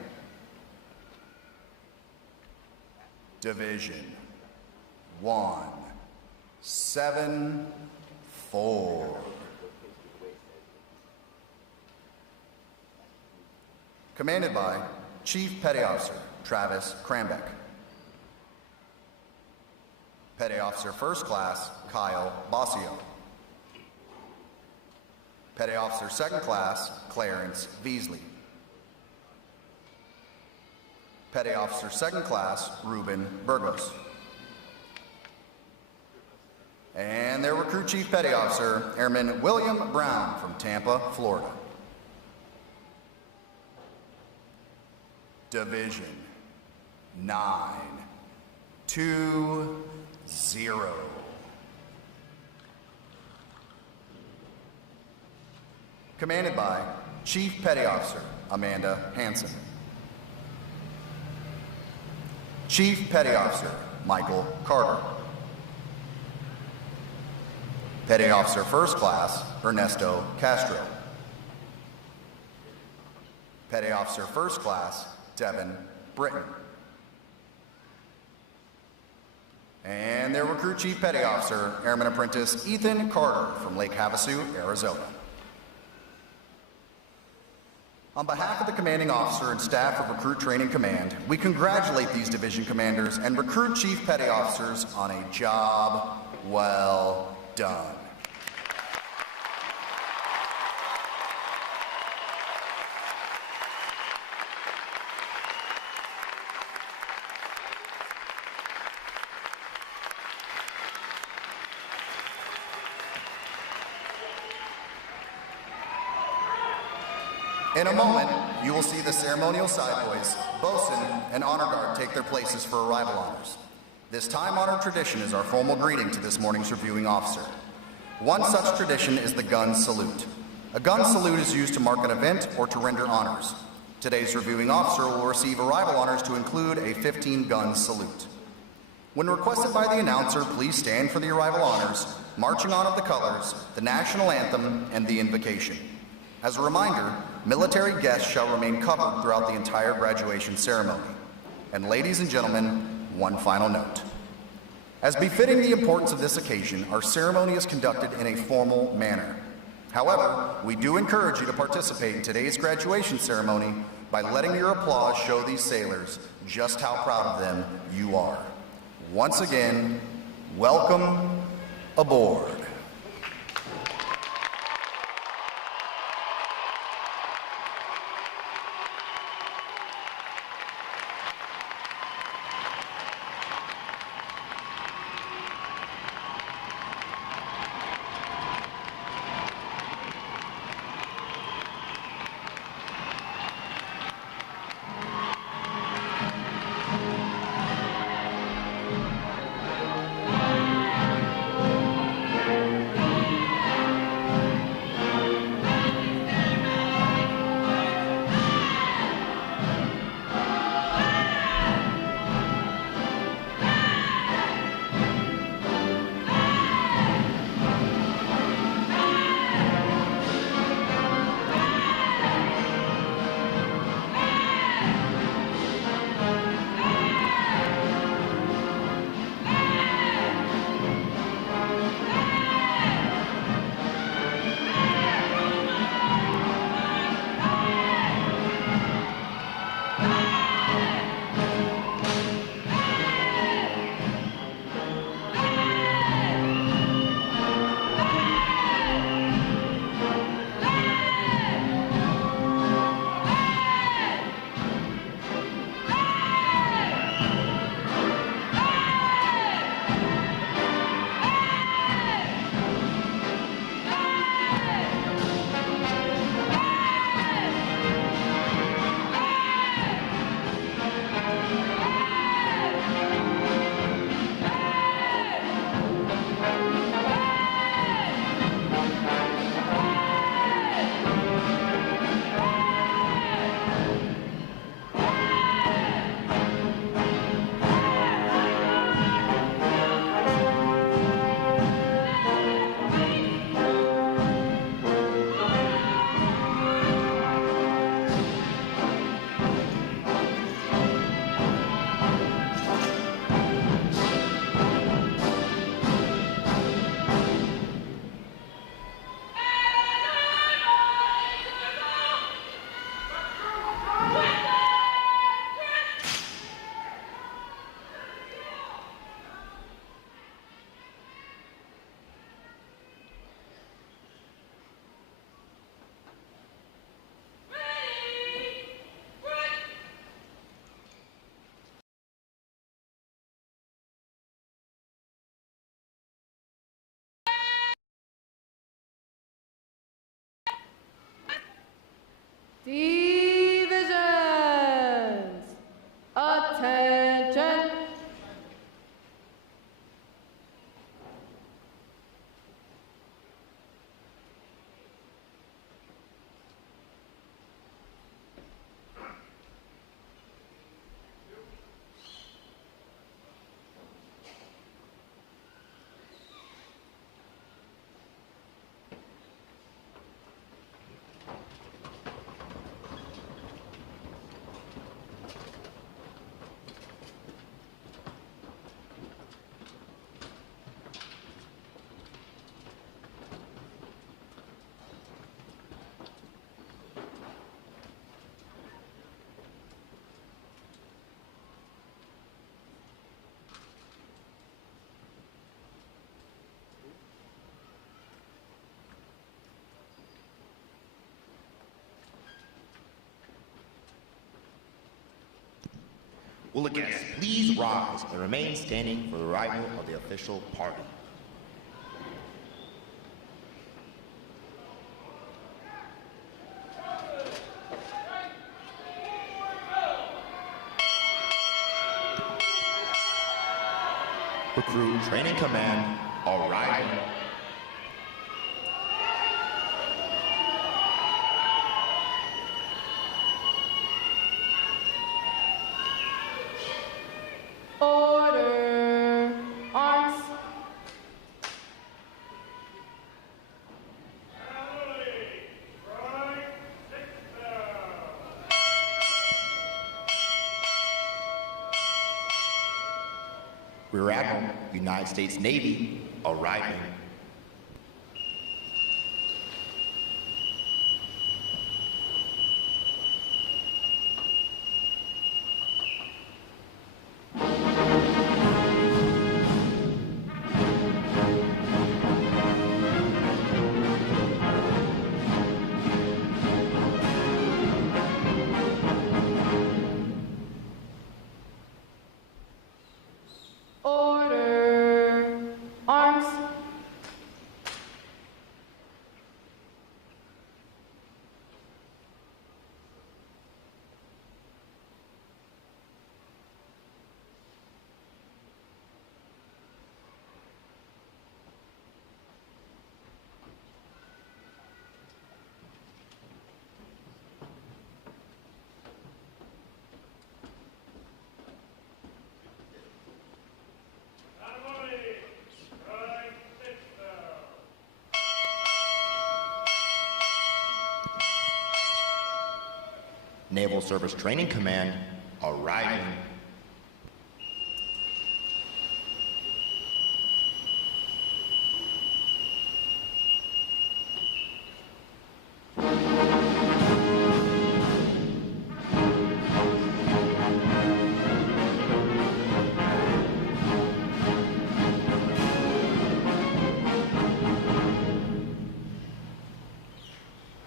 Division 174. Commanded by Chief Petty Officer Travis Cranbeck. Petty Officer First Class Kyle Bossio. Petty Officer Second Class Clarence Beasley. Petty Officer Second Class Ruben Burgos. And their Recruit Chief Petty Officer, Airman William Brown from Tampa, Florida. Division 920. Commanded by Chief Petty Officer Amanda Hanson. Chief Petty Officer Michael Carter. Petty Officer First Class Ernesto Castro. Petty Officer First Class Devin Britton. And their Recruit Chief Petty Officer, Airman Apprentice Ethan Carter from Lake Havasu, Arizona. On behalf of the Commanding Officer and staff of Recruit Training Command, we congratulate these Division Commanders and Recruit Chief Petty Officers on a job well done. In a moment, you will see the ceremonial side boys, bosun, and honor guard take their places for arrival honors. This time-honored tradition is our formal greeting to this morning's reviewing officer. One such tradition is the gun salute. A gun salute is used to mark an event or to render honors. Today's reviewing officer will receive arrival honors to include a 15-gun salute. When requested by the announcer, please stand for the arrival honors, marching on of the colors, the national anthem, and the invocation. As a reminder, military guests shall remain covered throughout the entire graduation ceremony. And ladies and gentlemen, one final note. As befitting the importance of this occasion, our ceremony is conducted in a formal manner. However, we do encourage you to participate in today's graduation ceremony by letting your applause show these sailors just how proud of them you are. Once again, welcome aboard. Will the guests please rise and remain standing for the arrival of the official party? Recruit Training Command arriving. Order. Arms. Rear Admiral, United States Navy, arriving. Order. Arms. Naval Service Training Command, arriving.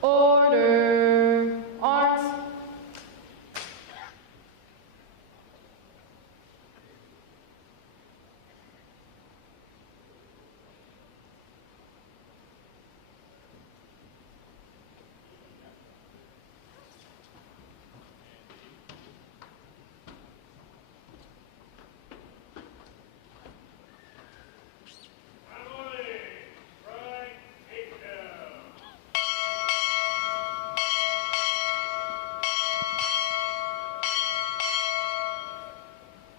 Order. Arms.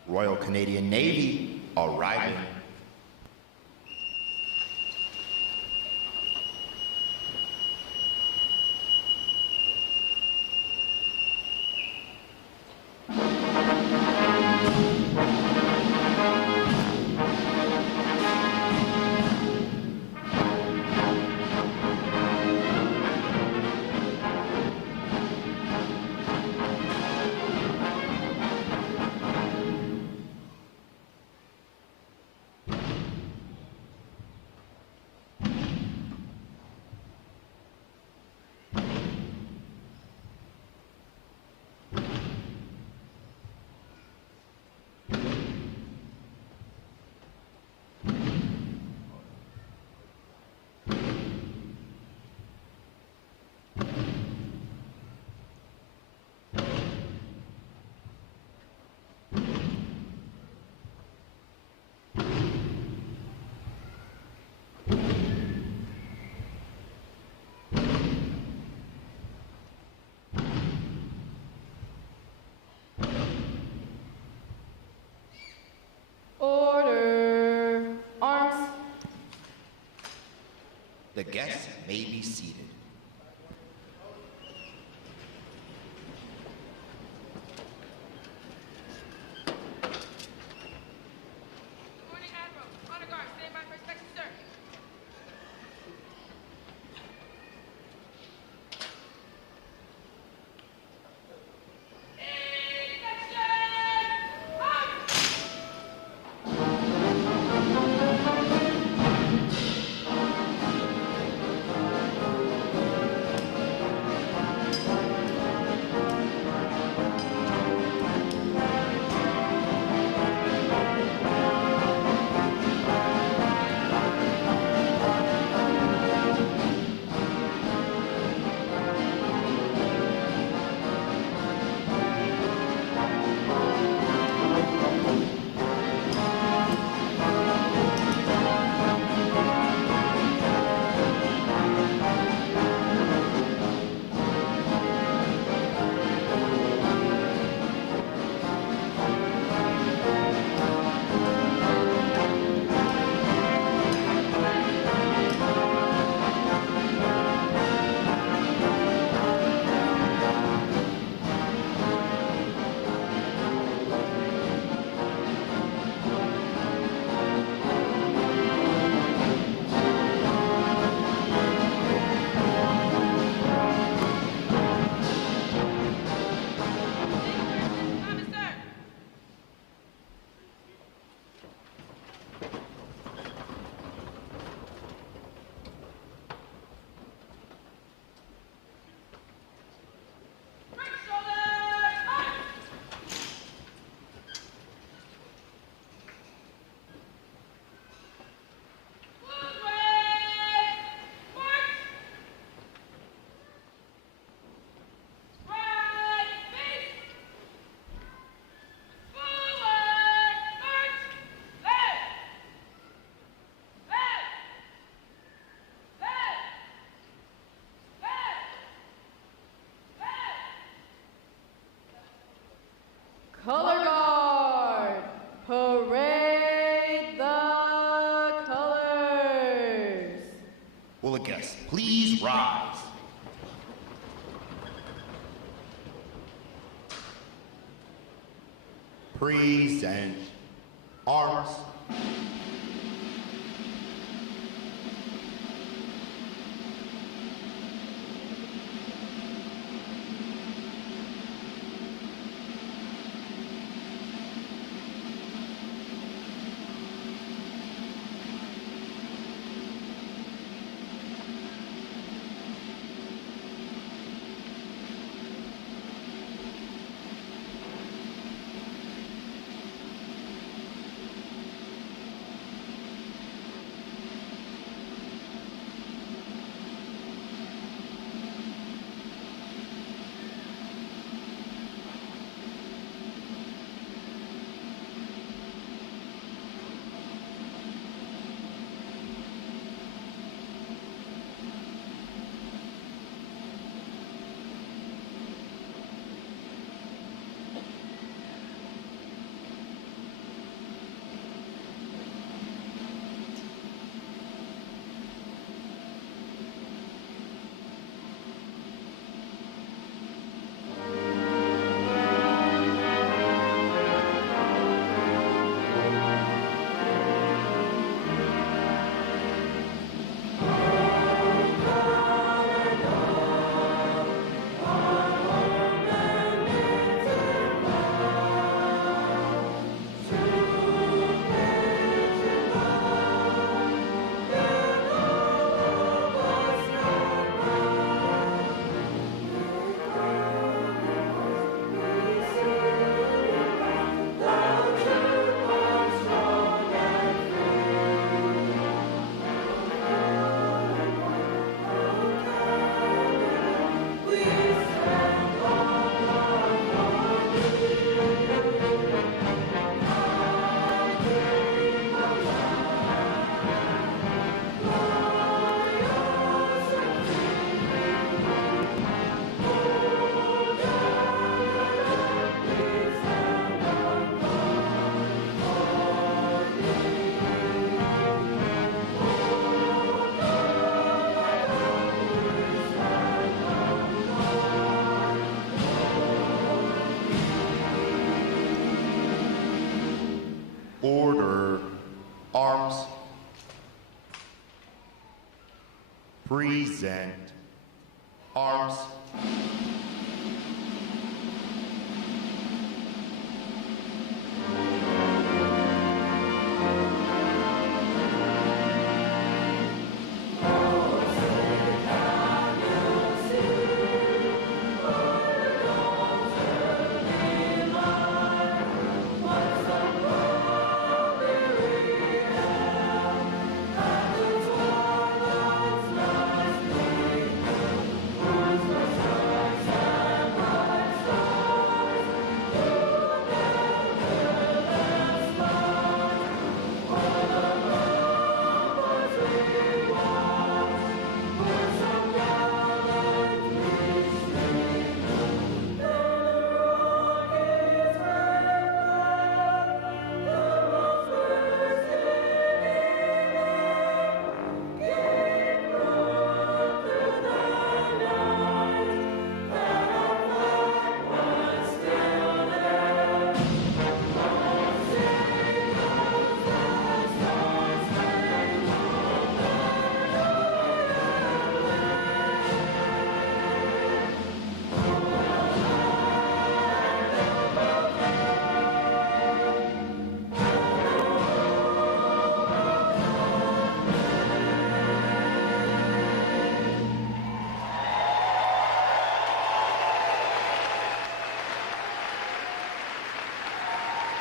Royal Canadian Navy, arriving. Order. Arms. The guests may be seated. guests, please rise. Present arms. Order. Arms. Present. Arms.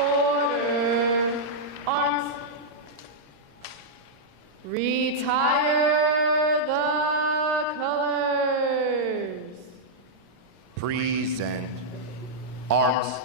Order. Arms. Retire the colors. Present. Arms.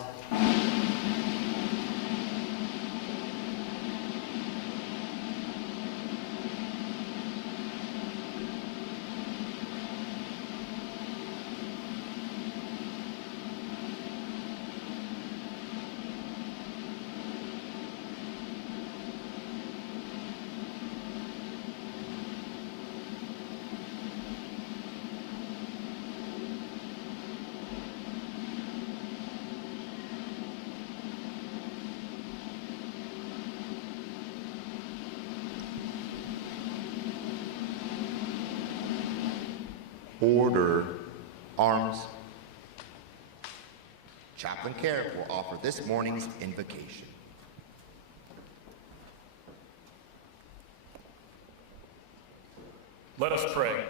Order. Arms. Chaplain Care will offer this morning's invocation. Let us pray.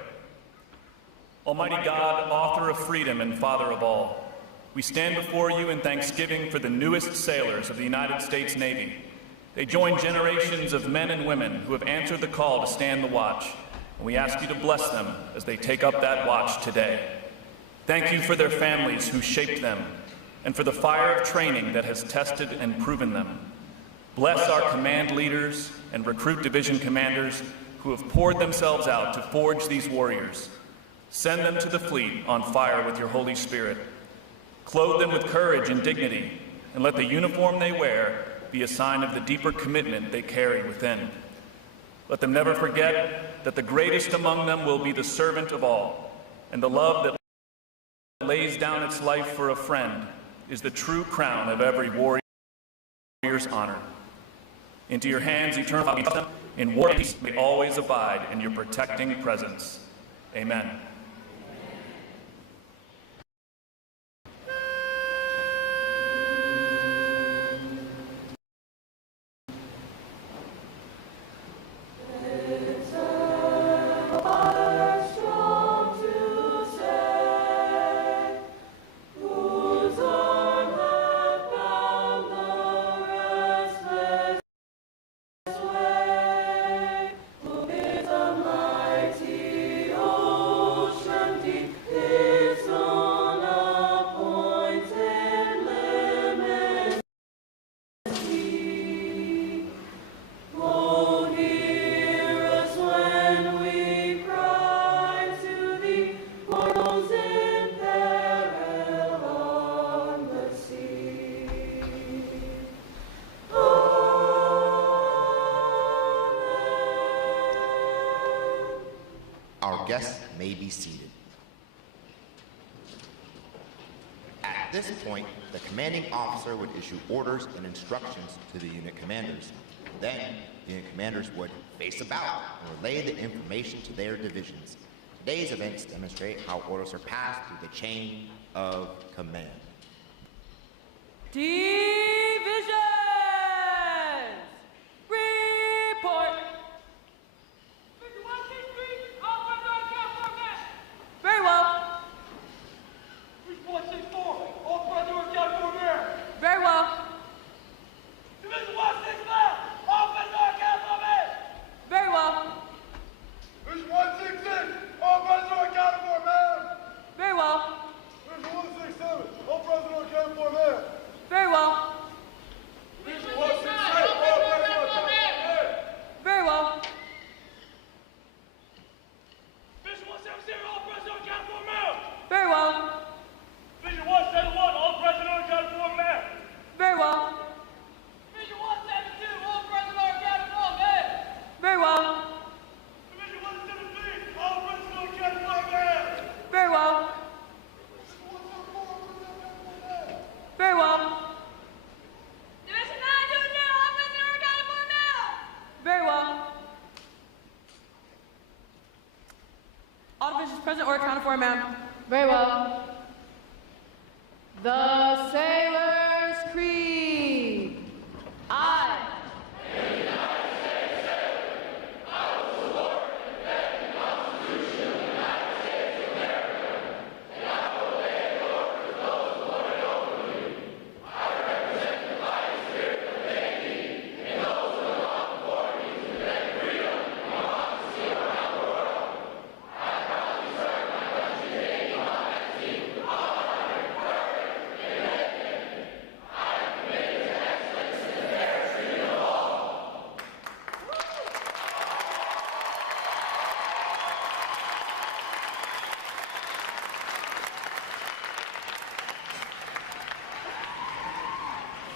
Almighty God, author of freedom and Father of all, we stand before you in thanksgiving for the newest sailors of the United States Navy. They join generations of men and women who have answered the call to stand the watch, and we ask you to bless them as they take up that watch today. Thank you for their families who shaped them, and for the fire of training that has tested and proven them. Bless our command leaders and recruit division commanders who have poured themselves out to forge these warriors. Send them to the fleet on fire with your Holy Spirit. Clothe them with courage and dignity, and let the uniform they wear be a sign of the deeper commitment they carry within. Let them never forget that the greatest among them will be the servant of all, and the love that lays down its life for a friend is the true crown of every warrior's honor. Into your hands, eternal Father, in war and peace may always abide in your protecting presence. Amen. Our guests may be seated. At this point, the commanding officer would issue orders and instructions to the unit commanders. Then, the unit commanders would face about and relay the information to their divisions. Today's events demonstrate how orders are passed through the chain of command. Divisions! Report! Very well. Division 164, all present or accounted for there. Very well. Division 165, all present or accounted for there. Very well. Division 166, all present or accounted for, ma'am. Very well. Division 167, all present or accounted for there. Very well. Division 168, all present or accounted for there. Very well. Division 170, all present or accounted for, ma'am. Very well. Division 171, all present or accounted for, ma'am. Very well. Division 172, all present or accounted for, ma'am. Very well. Division 173, all present or accounted for, ma'am. Very well. Very well. Division 922, all present or accounted for, ma'am. Very well. All divisions present or accounted for, ma'am. Very well. The Sailor's Creed. I.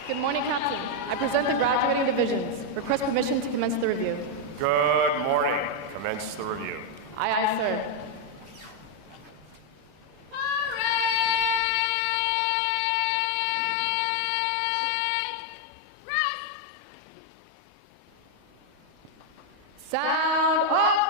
Good morning, Captain. I present the graduating divisions. Request permission to commence the review. Good morning. Commence the review. Aye, aye, sir. Sound off!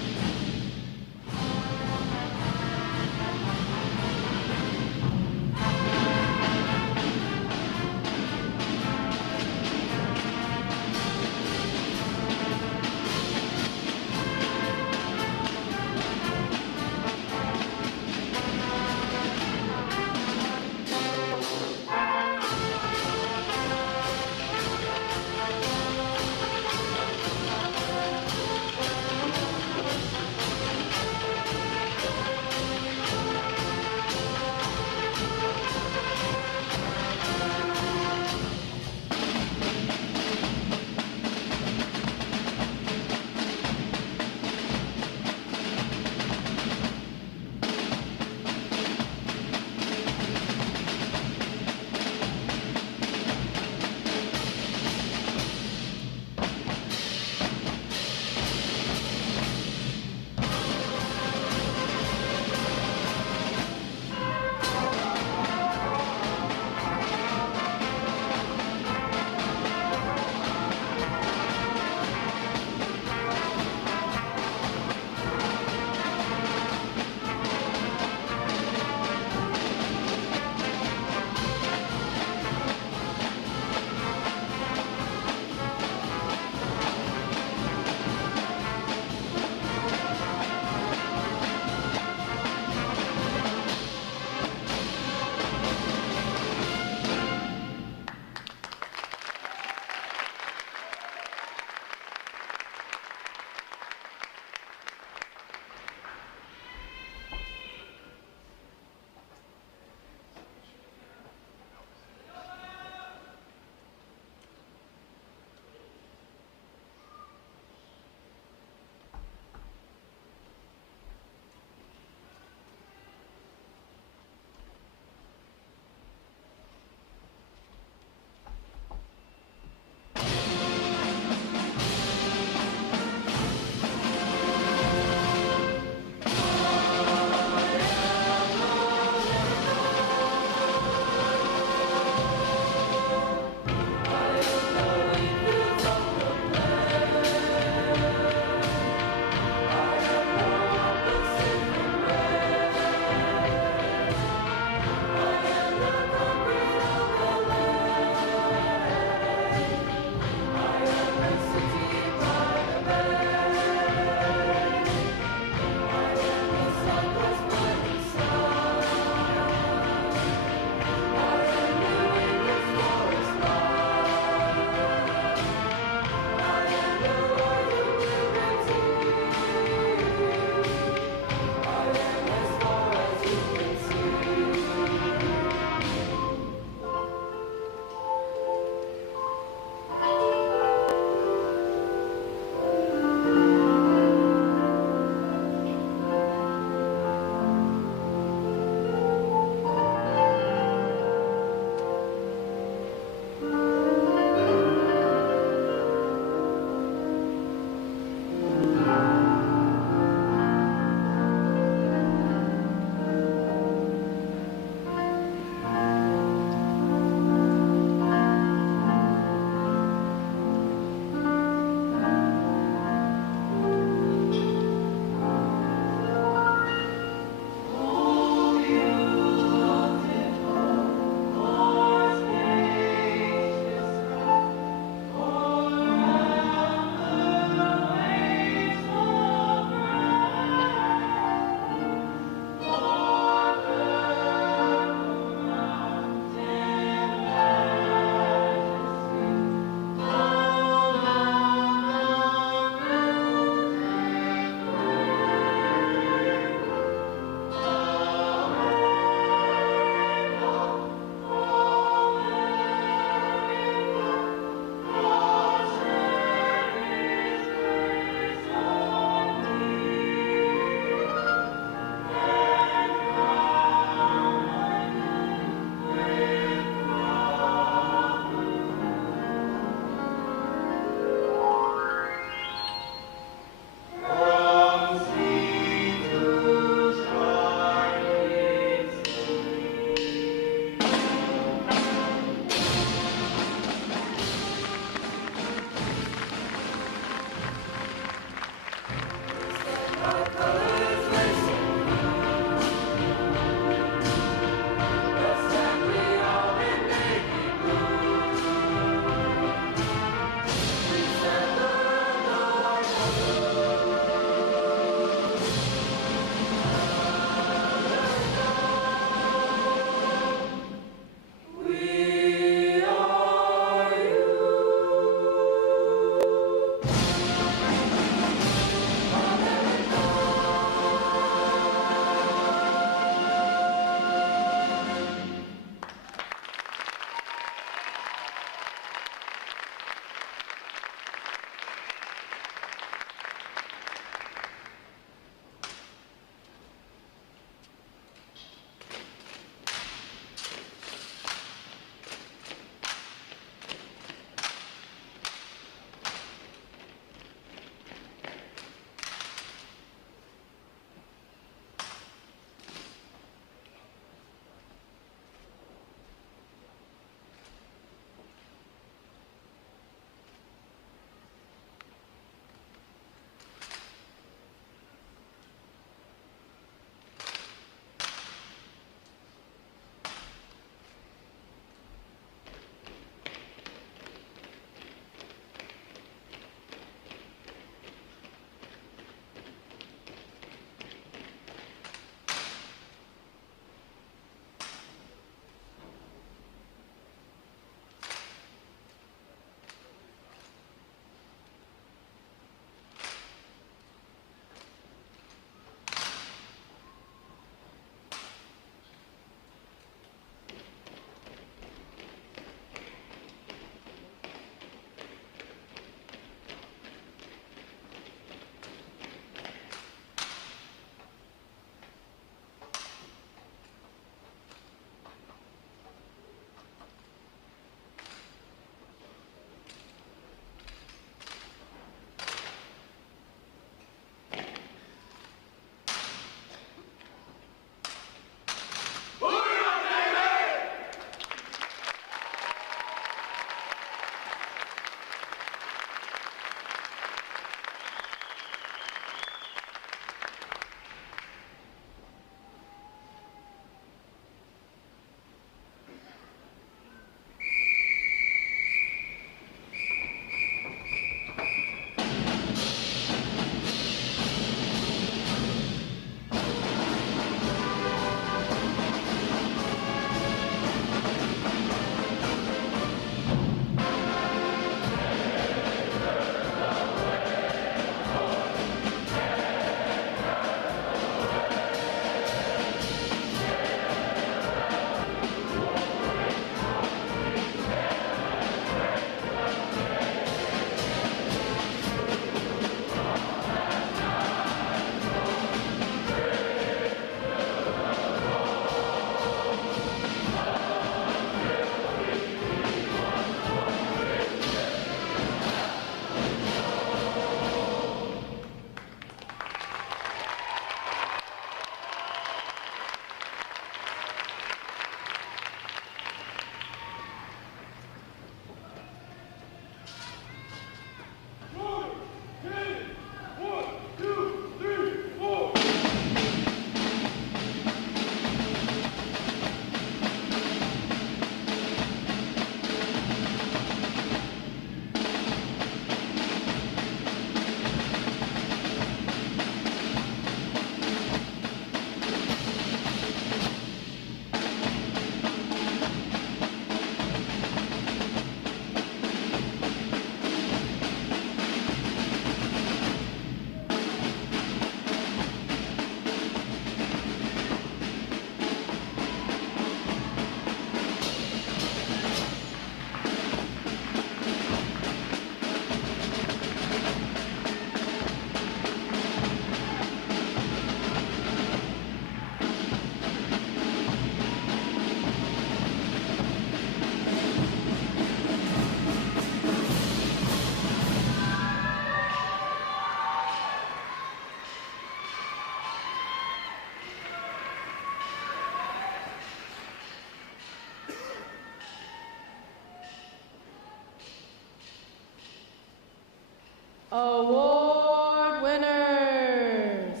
Award winners.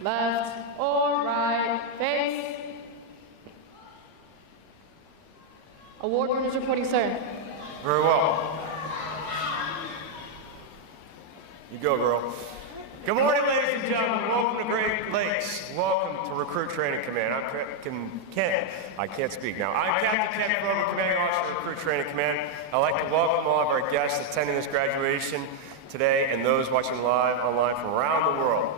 Left or right, face. Award winners reporting, sir. Very well. You go, girl. Good morning, ladies and gentlemen. Welcome to Great Lakes. Welcome to Recruit Training Command. I can't speak now. I'm Captain Ken Fogle, Commanding Officer of Recruit Training Command. I'd like to welcome all of our guests attending this graduation today and those watching live online from around the world.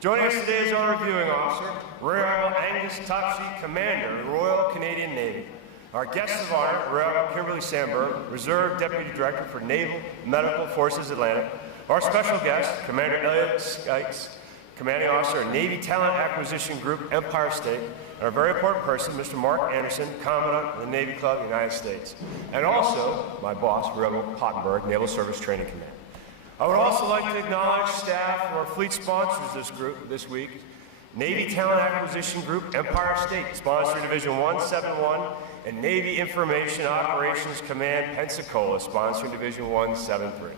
Joining us today is our reviewing officer, Rear Admiral Angus Topsy, Commander of the Royal Canadian Navy. Our guests of honor, Rear Admiral Kimberly Sandberg, Reserve Deputy Director for Naval Medical Forces Atlantic. Our special guest, Commander Elliot Skikes, Commanding Officer of Navy Talent Acquisition Group, Empire State, and our very important person, Mr. Mark Anderson, Commandant of the Navy Club, United States. And also, my boss, Rear Admiral Pottenberg, Naval Service Training Command. I would also like to acknowledge staff of our fleet sponsors this week, Navy Talent Acquisition Group, Empire State, sponsoring Division 171, and Navy Information Operations Command, Pensacola, sponsoring Division 173.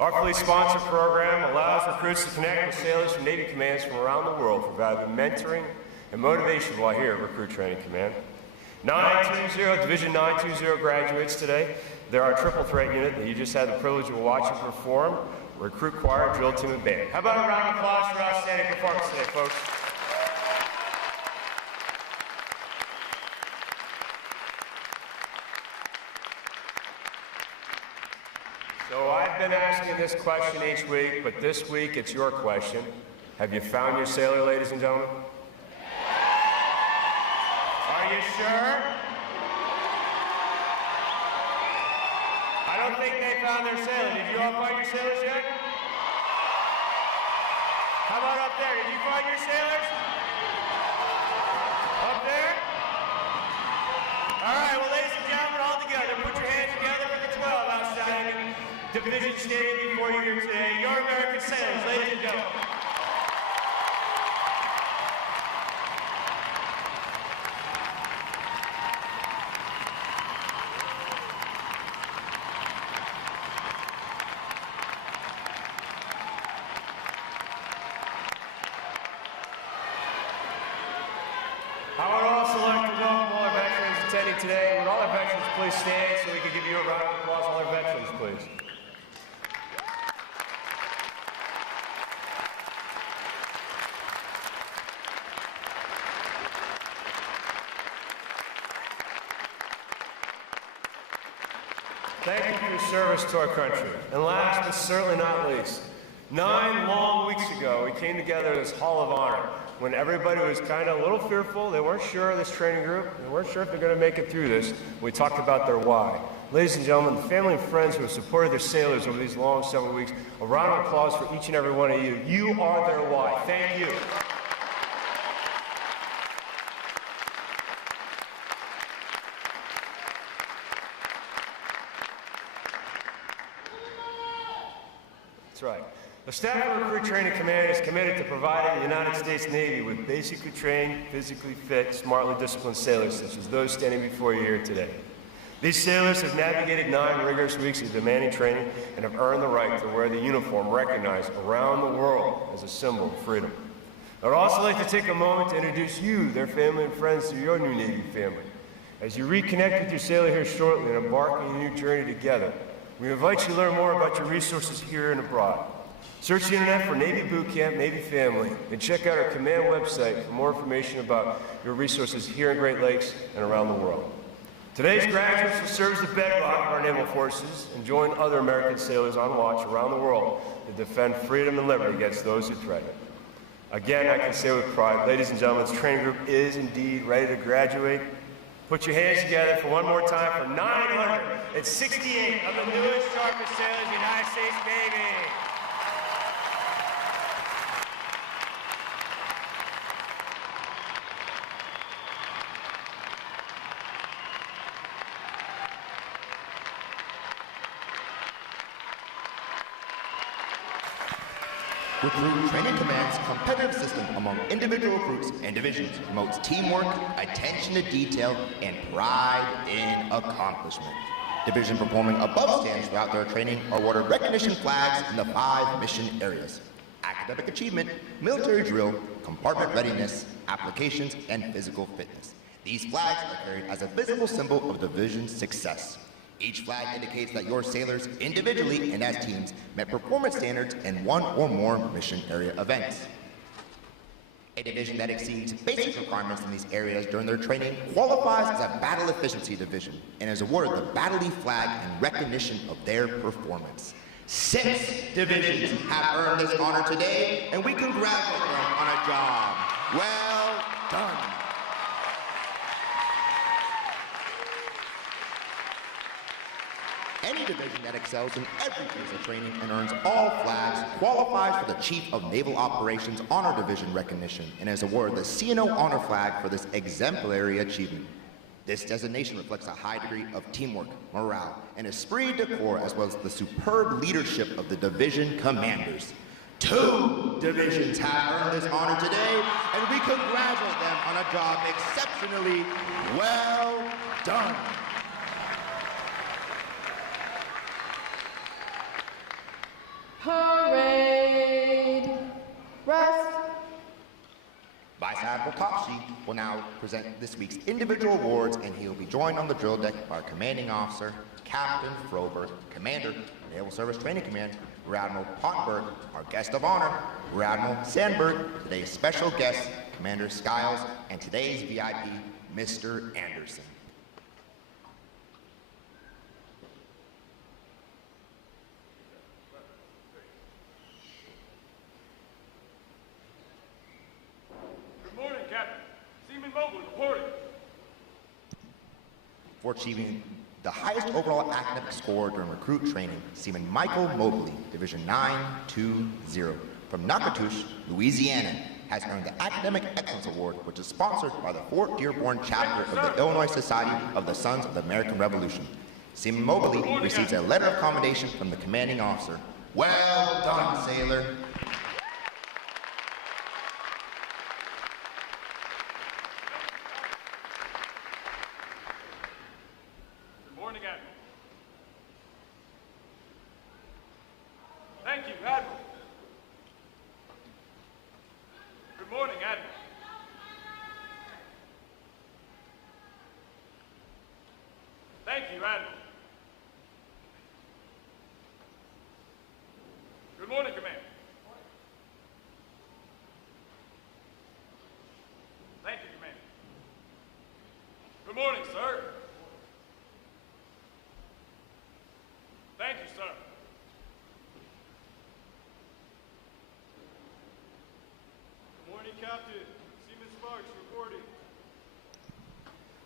Our fleet sponsor program allows recruits to connect with sailors from Navy commands from around the world for valuable mentoring and motivation while here at Recruit Training Command. 920, Division 920 graduates today. They're our triple threat unit that you just had the privilege of watching perform, Recruit Choir, Drill Team, and Band. How about a round of applause for outstanding performance today, folks? So I've been asking this question each week, but this week it's your question. Have you found your sailor, ladies and gentlemen? Are you sure? I don't think they found their sailor. Did you all find your sailors yet? How about up there? Did you find your sailors? Up there? All right, well, ladies and gentlemen, all together, put your hands together for the 12 outstanding division standing before you here today. Your American sailors, ladies and gentlemen. I would also like to welcome all our veterans attending today. Would all our veterans please stand so we can give you a round of applause? All our veterans, please. Thank you for your service to our country. And last but certainly not least, 9 long weeks ago, we came together as Hall of Honor when everybody was kind of a little fearful. They weren't sure of this training group. They weren't sure if they're going to make it through this. We talked about their why. Ladies and gentlemen, the family and friends who have supported their sailors over these long several weeks, a round of applause for each and every one of you. You are their why. Thank you. That's right. The staff of Recruit Training Command is committed to providing the United States Navy with basically trained, physically fit, smartly disciplined sailors such as those standing before you here today. These sailors have navigated 9 rigorous weeks of demanding training and have earned the right to wear the uniform recognized around the world as a symbol of freedom. I would also like to take a moment to introduce you, their family and friends, to your new Navy family. As you reconnect with your sailor here shortly and embark on your new journey together, we invite you to learn more about your resources here and abroad. Search the internet for Navy Boot Camp, Navy Family, and check out our command website for more information about your resources here in Great Lakes and around the world. Today's graduates will serve as the bedrock of our naval forces and join other American sailors on watch around the world to defend freedom and liberty against those who threaten it. Again, I can say with pride, ladies and gentlemen, this training group is indeed ready to graduate. Put your hands together for one more time for 968 of the newest, sharpest sailors of the United States Navy. Recruit Training Command's competitive system among individual recruits and divisions promotes teamwork, attention to detail, and pride in accomplishment. Division performing above standards throughout their training are awarded recognition flags in the 5 mission areas: academic achievement, military drill, compartment readiness, applications, and physical fitness. These flags are carried as a visible symbol of division's success. Each flag indicates that your sailors, individually and as teams, met performance standards in 1 or more mission area events. A division that exceeds basic requirements in these areas during their training qualifies as a battle efficiency division and is awarded the Battle Leaf flag in recognition of their performance. 6 divisions have earned this honor today, and we congratulate them on a job well done. Any division that excels in every phase of training and earns all flags qualifies for the Chief of Naval Operations Honor Division recognition and is awarded the CNO Honor Flag for this exemplary achievement. This designation reflects a high degree of teamwork, morale, and esprit de corps, as well as the superb leadership of the division commanders. 2 divisions have earned this honor today, and we congratulate them on a job exceptionally well done. Parade. Rest. Vice Admiral Topsy will now present this week's individual awards, and he will be joined on the drill deck by our commanding officer, Captain Froberg, Commander, Naval Service Training Command, Rear Admiral Pottenberg, our guest of honor, Rear Admiral Sandberg, today's special guest, Commander Skiles, and today's VIP, Mr. Anderson. For achieving the highest overall academic score during recruit training, Seaman Michael Mobley, Division 920, from Natchitoches, Louisiana, has earned the Academic Excellence Award, which is sponsored by the Fort Dearborn chapter of the Illinois Society of the Sons of the American Revolution. Seaman Mobley receives a letter of commendation from the commanding officer. Well done, sailor. Thank you, Admiral. Good morning, Admiral. Thank you, Admiral. Good morning, Commander. Thank you, Commander. Good morning, sir. Thank you, sir. Captain, Seaman Sparks reporting.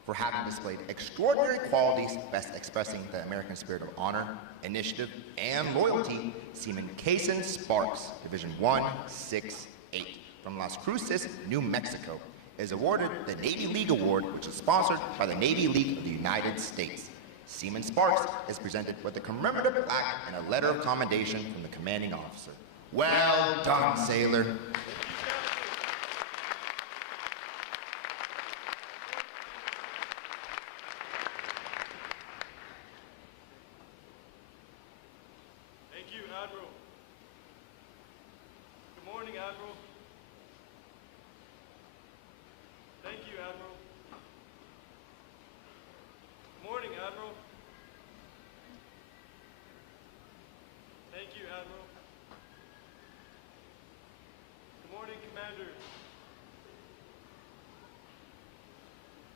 For having displayed extraordinary qualities best expressing the American spirit of honor, initiative, and loyalty, Seaman Kason Sparks, Division 168, from Las Cruces, New Mexico, is awarded the Navy League Award, which is sponsored by the Navy League of the United States. Seaman Sparks is presented with a commemorative plaque and a letter of commendation from the commanding officer. Well done, sailor. Admiral. Good morning, Admiral. Thank you, Admiral. Good morning, Admiral. Thank you, Admiral. Good morning, Commander.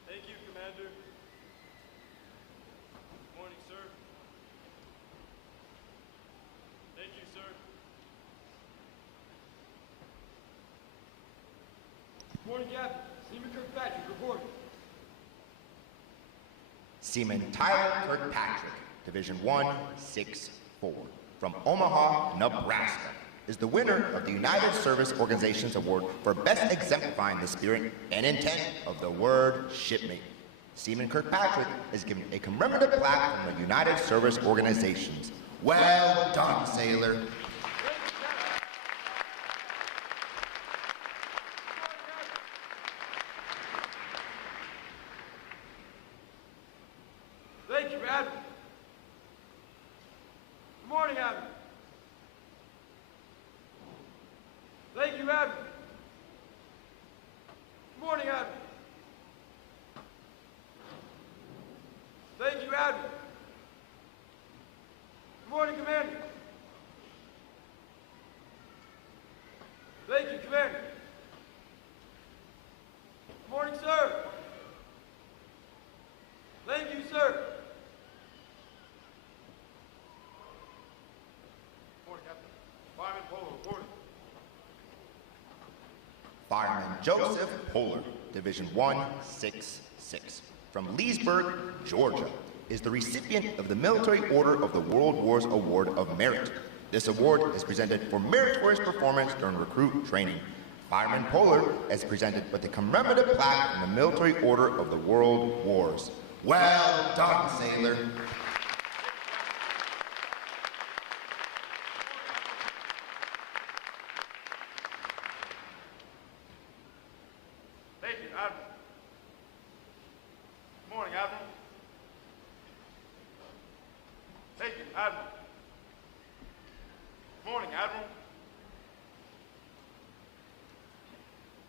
Thank you, Commander. Good morning, sir. Thank you, sir. Good morning, Captain. Seaman Kirkpatrick reporting. Seaman Tyler Kirkpatrick, Division 164, from Omaha, Nebraska, is the winner of the United Service Organizations Award for best exemplifying the spirit and intent of the word shipmate. Seaman Kirkpatrick is given a commemorative plaque from the United Service Organizations. Well done, sailor. Thank you, Admiral. Admiral. Thank you, Admiral. Good morning, Admiral. Thank you, Admiral. Good morning, Commander. Thank you, Commander. Good morning, sir. Thank you, sir. Good morning, Captain. Fireman Polo, reporting. Fireman Joseph Polar, Division 166, from Leesburg, Georgia, is the recipient of the Military Order of the World Wars Award of Merit. This award is presented for meritorious performance during recruit training. Fireman Polar is presented with the commemorative plaque in the Military Order of the World Wars. Well done, sailor. Thank you, Admiral. Good morning, Admiral. Thank you, Admiral. Good morning, Admiral.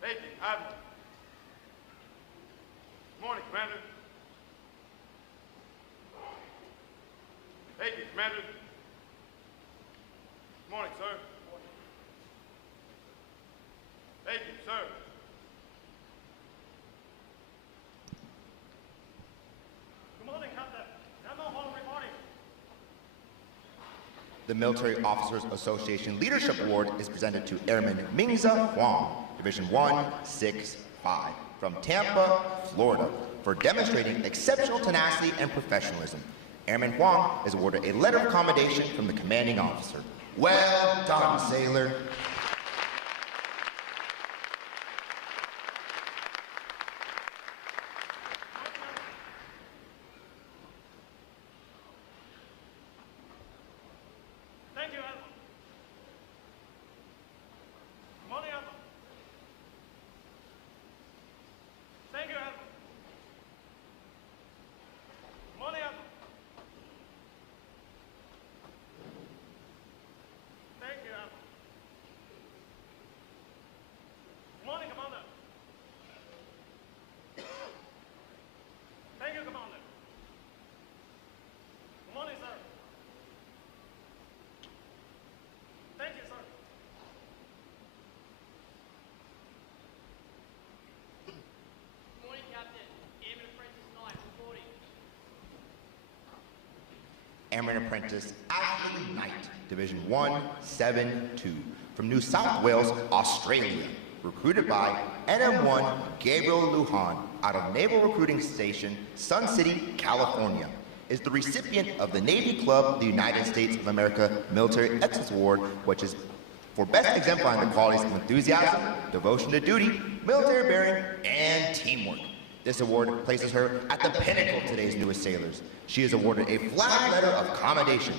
Thank you, Admiral. Good morning, Commander. Thank you, Commander. Good morning, sir. Thank you, sir. Good morning, Captain. Admiral Hall reporting. The Military Officers Association Leadership Award is presented to Airman Mingza Huang, Division 165, from Tampa, Florida, for demonstrating exceptional tenacity and professionalism. Airman Huang is awarded a letter of commendation from the commanding officer. Well done, sailor. Thank you, Admiral. Good morning, Admiral. Thank you, Admiral. Good morning, Admiral. Thank you, Admiral. Good morning, Commander. Thank you, Commander. Good morning, sir. Thank you, sir. Good morning, Captain. Airman Apprentice Knight reporting. Airman Apprentice Ashley Knight, Division 172, from New South Wales, Australia, recruited by NM1 Gabriel Lujan out of Naval Recruiting Station, Sun City, California, is the recipient of the Navy Club of the United States of America Military Excellence Award, which is for best exemplifying the qualities of enthusiasm, devotion to duty, military bearing, and teamwork. This award places her at the pinnacle of today's newest sailors. She is awarded a flag letter of commendation.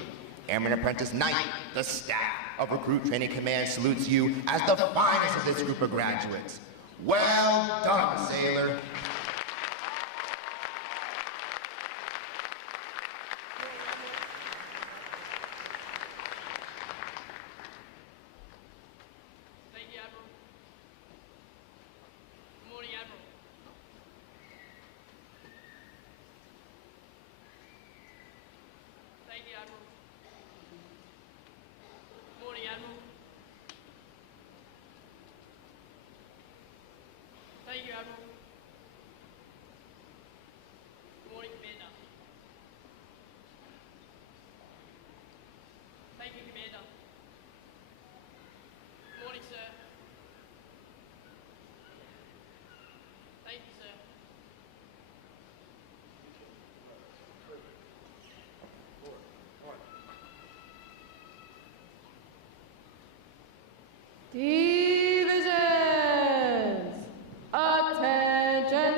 Airman Apprentice Knight, the staff of Recruit Training Command salutes you as the finest of this group of graduates. Well done, sailor. Thank you, Admiral. Good morning, Admiral. Thank you, Admiral. Good morning, Admiral. Thank you, Admiral. Good morning, Commander. Thank you, Commander. Good morning, sir. Thank you, sir. Divisions! Attention!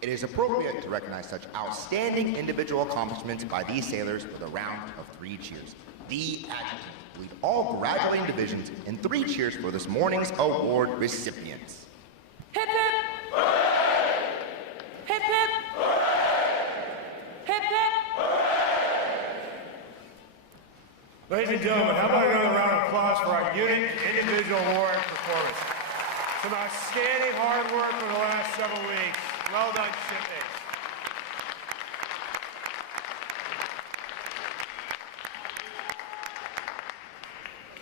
It is appropriate to recognize such outstanding individual accomplishments by these sailors with a round of 3 cheers. The adjutant will lead all graduating divisions in 3 cheers for this morning's award recipients. Hip hip! Hip hip! Hip hip! Ladies and gentlemen, how about another round of applause for our unit individual award performance? Some outstanding hard work for the last several weeks. Well done, shipmates.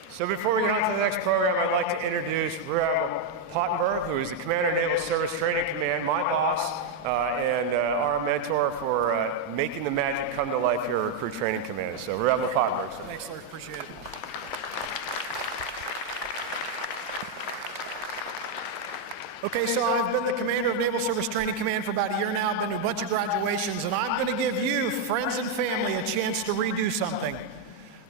So before we get on to the next program, I'd like to introduce Rear Admiral Pottenberg, who is the Commander of Naval Service Training Command, my boss, and our mentor for making the magic come to life here at Recruit Training Command. So Rear Admiral Pottenberg. Thanks, Lord. Appreciate it. Okay, so I've been the Commander of Naval Service Training Command for about a year now. I've been to a bunch of graduations, and I'm going to give you, friends and family, a chance to redo something.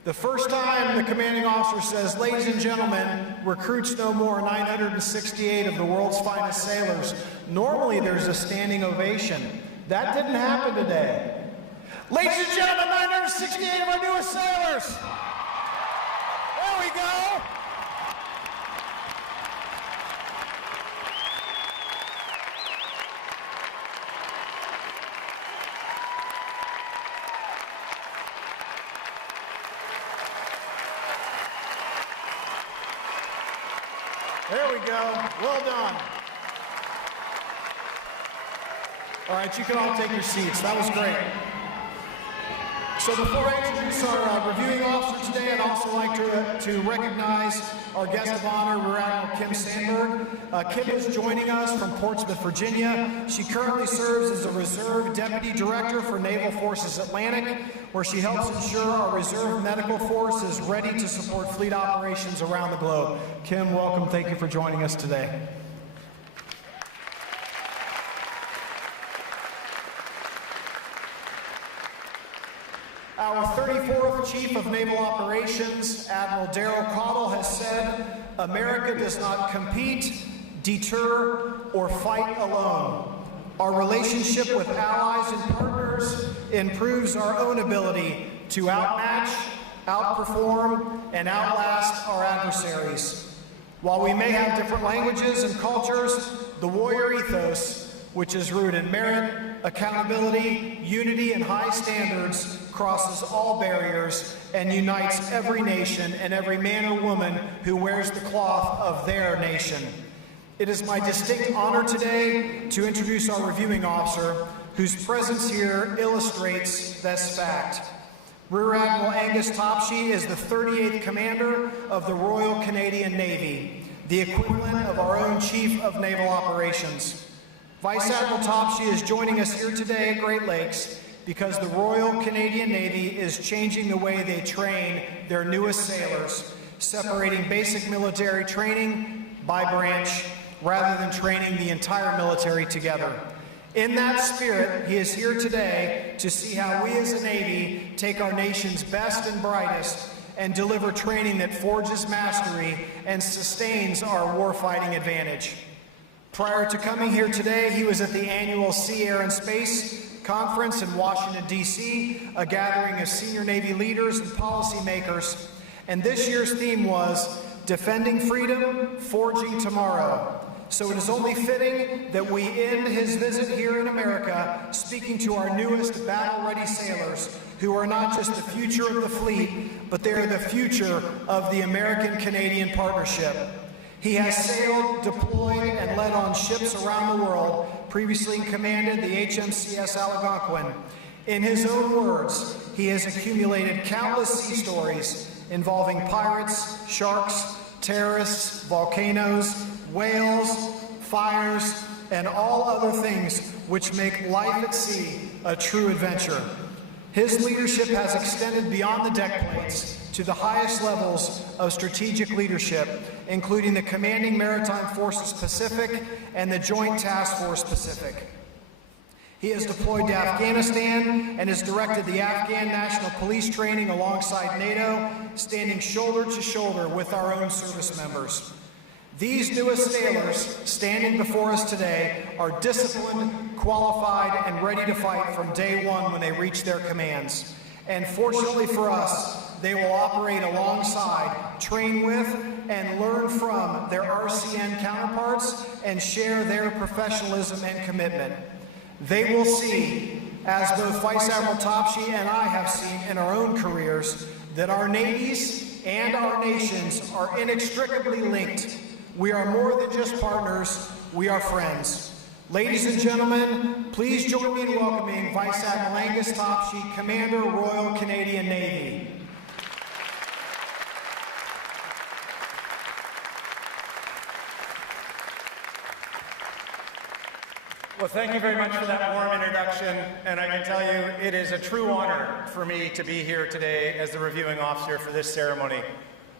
The first time the commanding officer says, "Ladies and gentlemen, recruits no more 968 of the world's finest sailors," normally there's a standing ovation. That didn't happen today. Ladies and gentlemen, 968 of our newest sailors. There we go. There we go. Well done. All right, you can all take your seats. That was great. So before I introduce our reviewing officer today, I'd also like to recognize our guest of honor, Rear Admiral Kim Sandberg. Kim is joining us from Portsmouth, Virginia. She currently serves as a Reserve Deputy Director for Naval Forces Atlantic, where she helps ensure our Reserve Medical Force is ready to support fleet operations around the globe. Kim, welcome. Thank you for joining us today. Our 34th Chief of Naval Operations, Admiral Daryl Caudill, has said, "America does not compete, deter, or fight alone. Our relationship with allies and partners improves our own ability to outmatch, outperform, and outlast our adversaries. While we may have different languages and cultures, the warrior ethos, which is rooted in merit, accountability, unity, and high standards, crosses all barriers and unites every nation and every man or woman who wears the cloth of their nation." It is my distinct honor today to introduce our reviewing officer, whose presence here illustrates this fact. Rear Admiral Angus Topshee is the 38th Commander of the Royal Canadian Navy, the equivalent of our own Chief of Naval Operations. Vice Admiral Topshee is joining us here today at Great Lakes because the Royal Canadian Navy is changing the way they train their newest sailors, separating basic military training by branch rather than training the entire military together. In that spirit, he is here today to see how we as a Navy take our nation's best and brightest and deliver training that forges mastery and sustains our warfighting advantage. Prior to coming here today, he was at the annual Sea, Air, and Space Conference in Washington, D.C., a gathering of senior Navy leaders and policymakers. And this year's theme was Defending Freedom, Forging Tomorrow. So it is only fitting that we end his visit here in America speaking to our newest battle-ready sailors, who are not just the future of the fleet, but they are the future of the American-Canadian partnership. He has sailed, deployed, and led on ships around the world, previously commanded the HMCS Algonquin. In his own words, he has accumulated countless sea stories involving pirates, sharks, terrorists, volcanoes, whales, fires, and all other things which make life at sea a true adventure. His leadership has extended beyond the deck plates to the highest levels of strategic leadership, including the Commanding Maritime Forces Pacific and the Joint Task Force Pacific. He has deployed to Afghanistan and has directed the Afghan National Police training alongside NATO, standing shoulder to shoulder with our own service members. These newest sailors standing before us today are disciplined, qualified, and ready to fight from day one when they reach their commands. And fortunately for us, they will operate alongside, train with, and learn from their RCN counterparts and share their professionalism and commitment. They will see as both Vice Admiral Topshee and I have seen in our own careers, that our navies and our nations are inextricably linked. We are more than just partners, we are friends. Ladies and gentlemen, please join me in welcoming Vice Admiral Angus Topshee, Commander, Royal Canadian Navy. Well, thank you very much for that warm introduction, and I can tell you it is a true honor for me to be here today as the reviewing officer for this ceremony.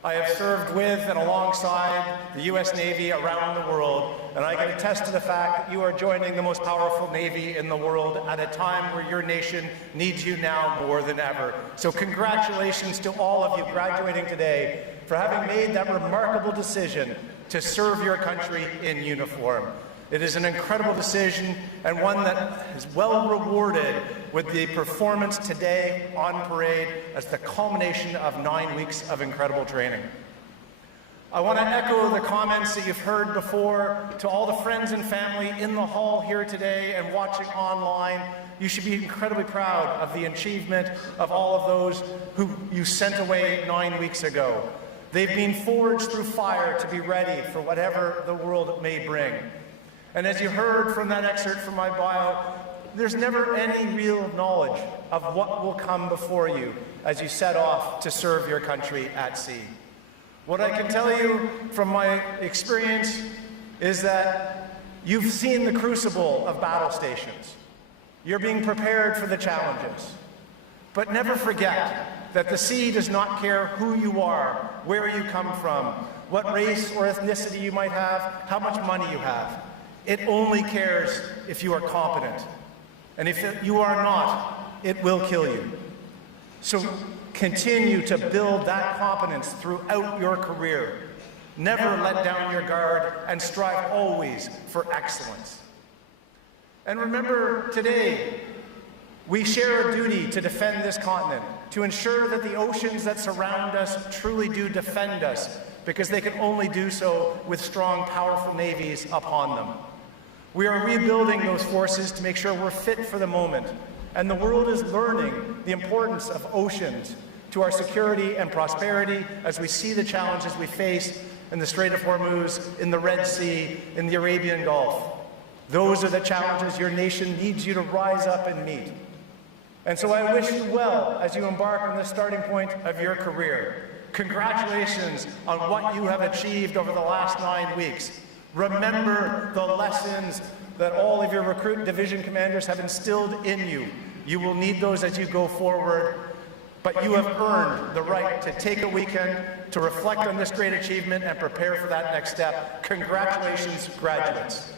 I have served with and alongside the U.S. Navy around the world, and I can attest to the fact that you are joining the most powerful Navy in the world at a time where your nation needs you now more than ever. So congratulations to all of you graduating today for having made that remarkable decision to serve your country in uniform. It is an incredible decision and one that is well rewarded with the performance today on parade as the culmination of 9 weeks of incredible training. I want to echo the comments that you've heard before to all the friends and family in the hall here today and watching online. You should be incredibly proud of the achievement of all of those who you sent away 9 weeks ago. They've been forged through fire to be ready for whatever the world may bring. And as you heard from that excerpt from my bio, there's never any real knowledge of what will come before you as you set off to serve your country at sea. What I can tell you from my experience is that you've seen the crucible of battle stations. You're being prepared for the challenges. But never forget that the sea does not care who you are, where you come from, what race or ethnicity you might have, how much money you have. It only cares if you are competent. And if you are not, it will kill you. So continue to build that competence throughout your career. Never let down your guard and strive always for excellence. And remember, today, we share a duty to defend this continent, to ensure that the oceans that surround us truly do defend us, because they can only do so with strong, powerful navies upon them. We are rebuilding those forces to make sure we're fit for the moment, and the world is learning the importance of oceans to our security and prosperity as we see the challenges we face in the Strait of Hormuz, in the Red Sea, in the Arabian Gulf. Those are the challenges your nation needs you to rise up and meet. And so I wish you well as you embark on the starting point of your career. Congratulations on what you have achieved over the last 9 weeks. Remember the lessons that all of your recruit division commanders have instilled in you. You will need those as you go forward, but you have earned the right to take a weekend to reflect on this great achievement and prepare for that next step. Congratulations, graduates.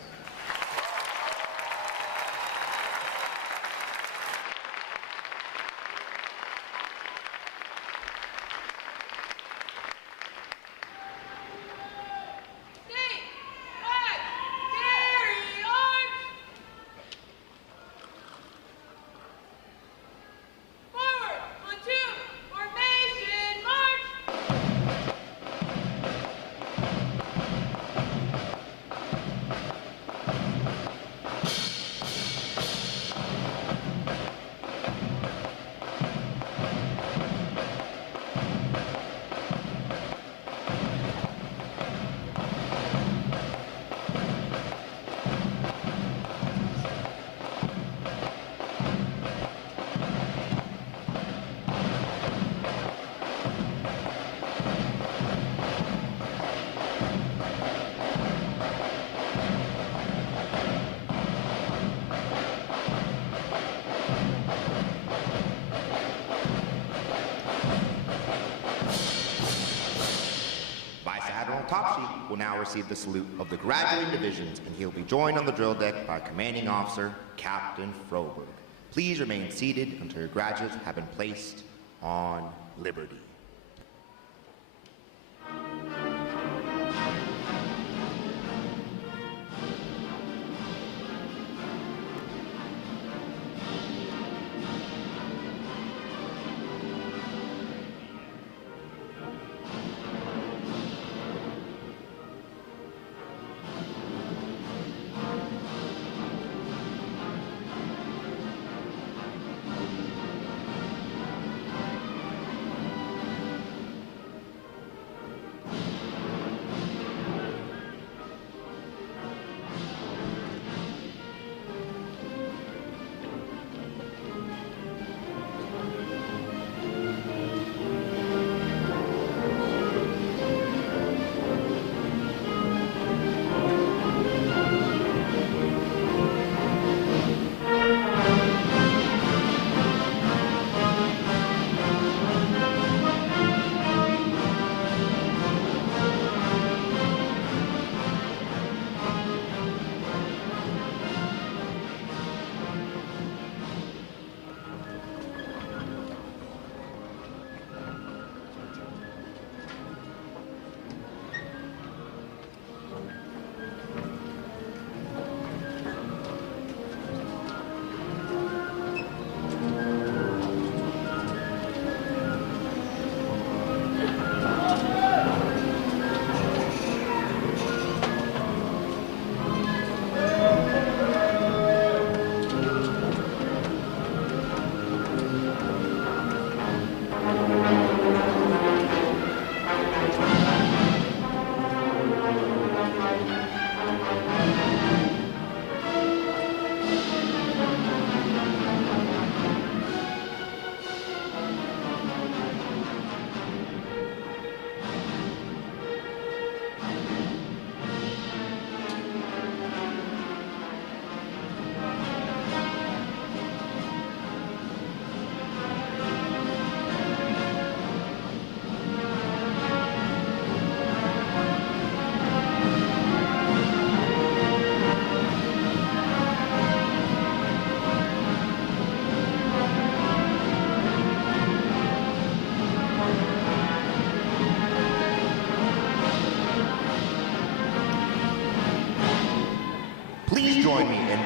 Topshee will now receive the salute of the graduating divisions, and he'll be joined on the drill deck by Commanding Officer Captain Froberg. Please remain seated until your graduates have been placed on liberty.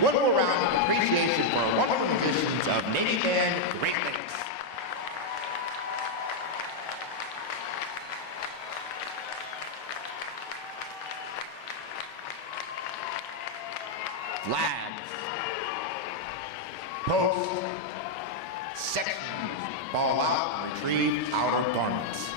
one more round of appreciation for our wonderful musicians of Navy Band Great Lakes. Flags, post, sections, fall out, and retrieve outer garments.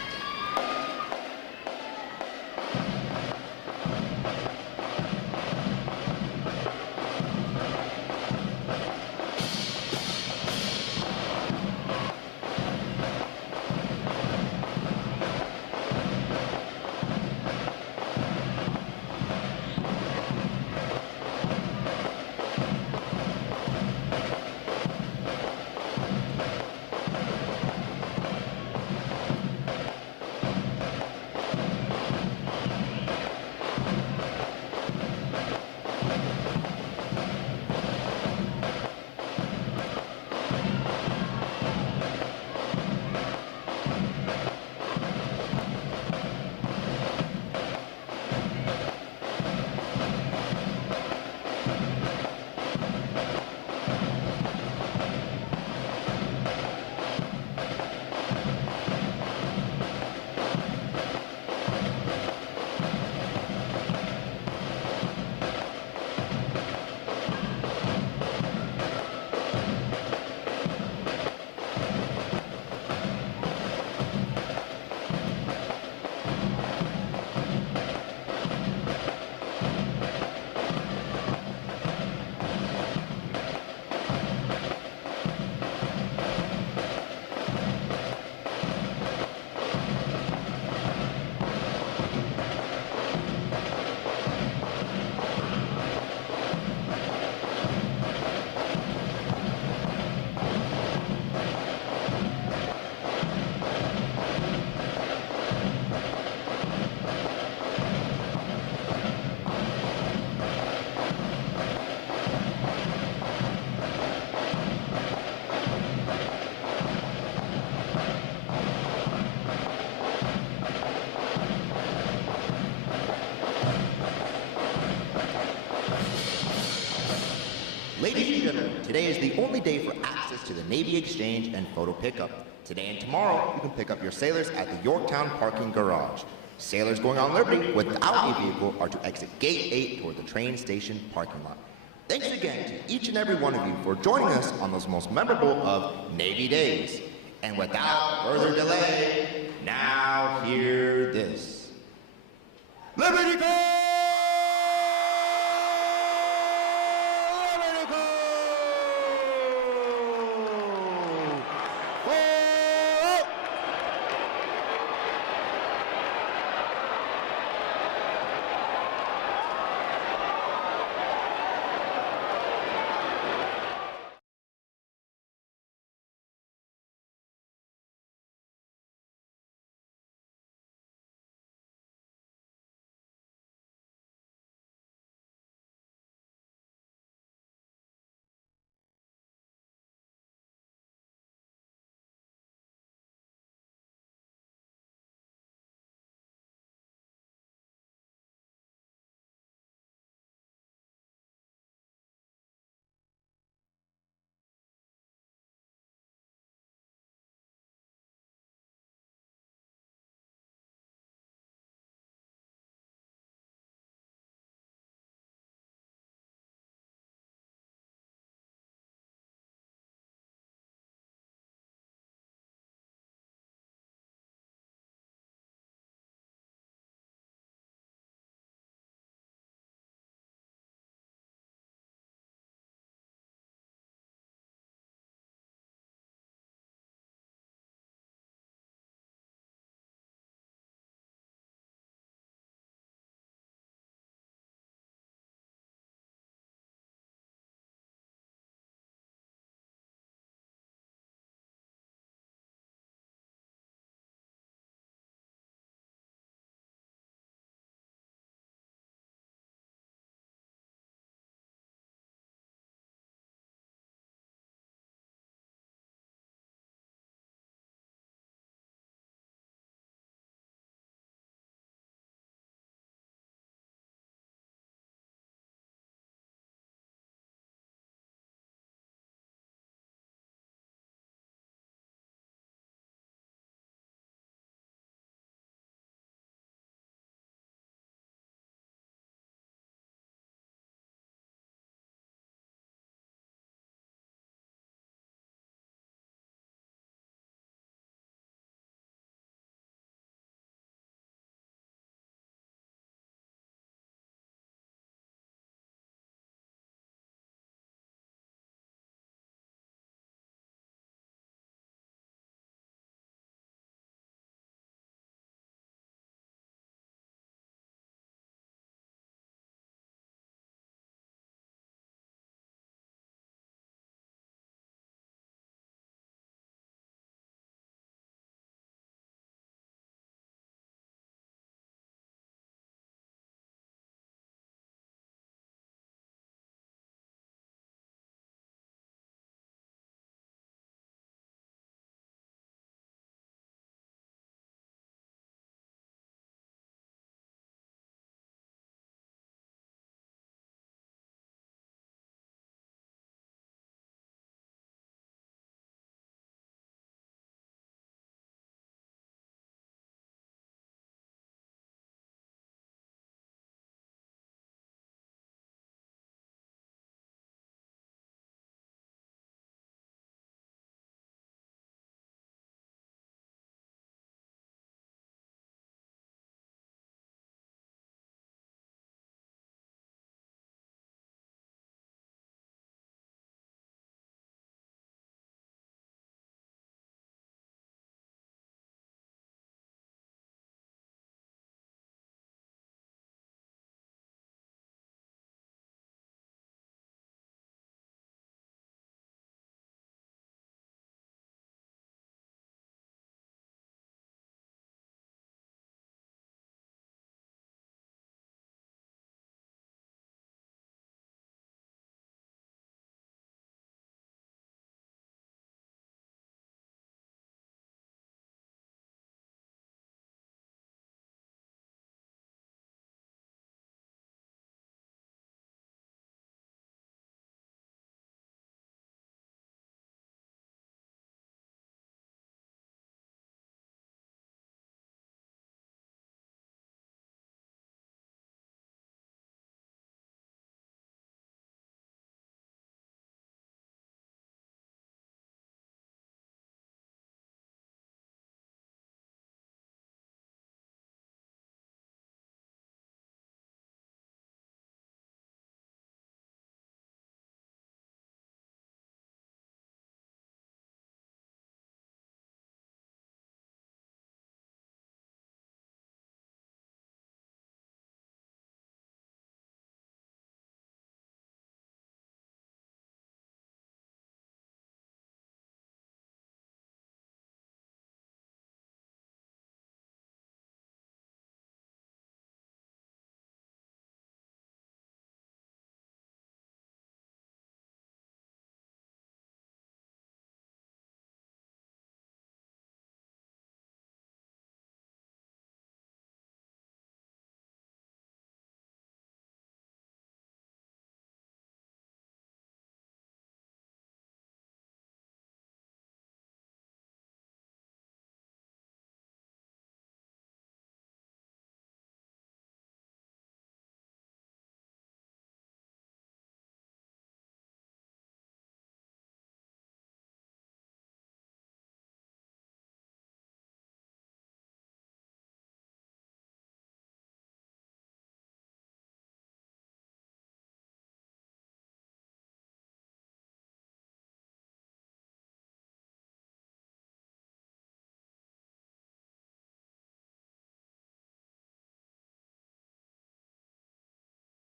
Ladies and gentlemen, today is the only day for access to the Navy Exchange and photo pickup. Today and tomorrow, you can pick up your sailors at the Yorktown parking garage. Sailors going on Liberty without a vehicle are to exit Gate 8 toward the train station parking lot. Thanks again to each and every one of you for joining us on those most memorable of Navy days. And without further delay, now hear this. Liberty Call!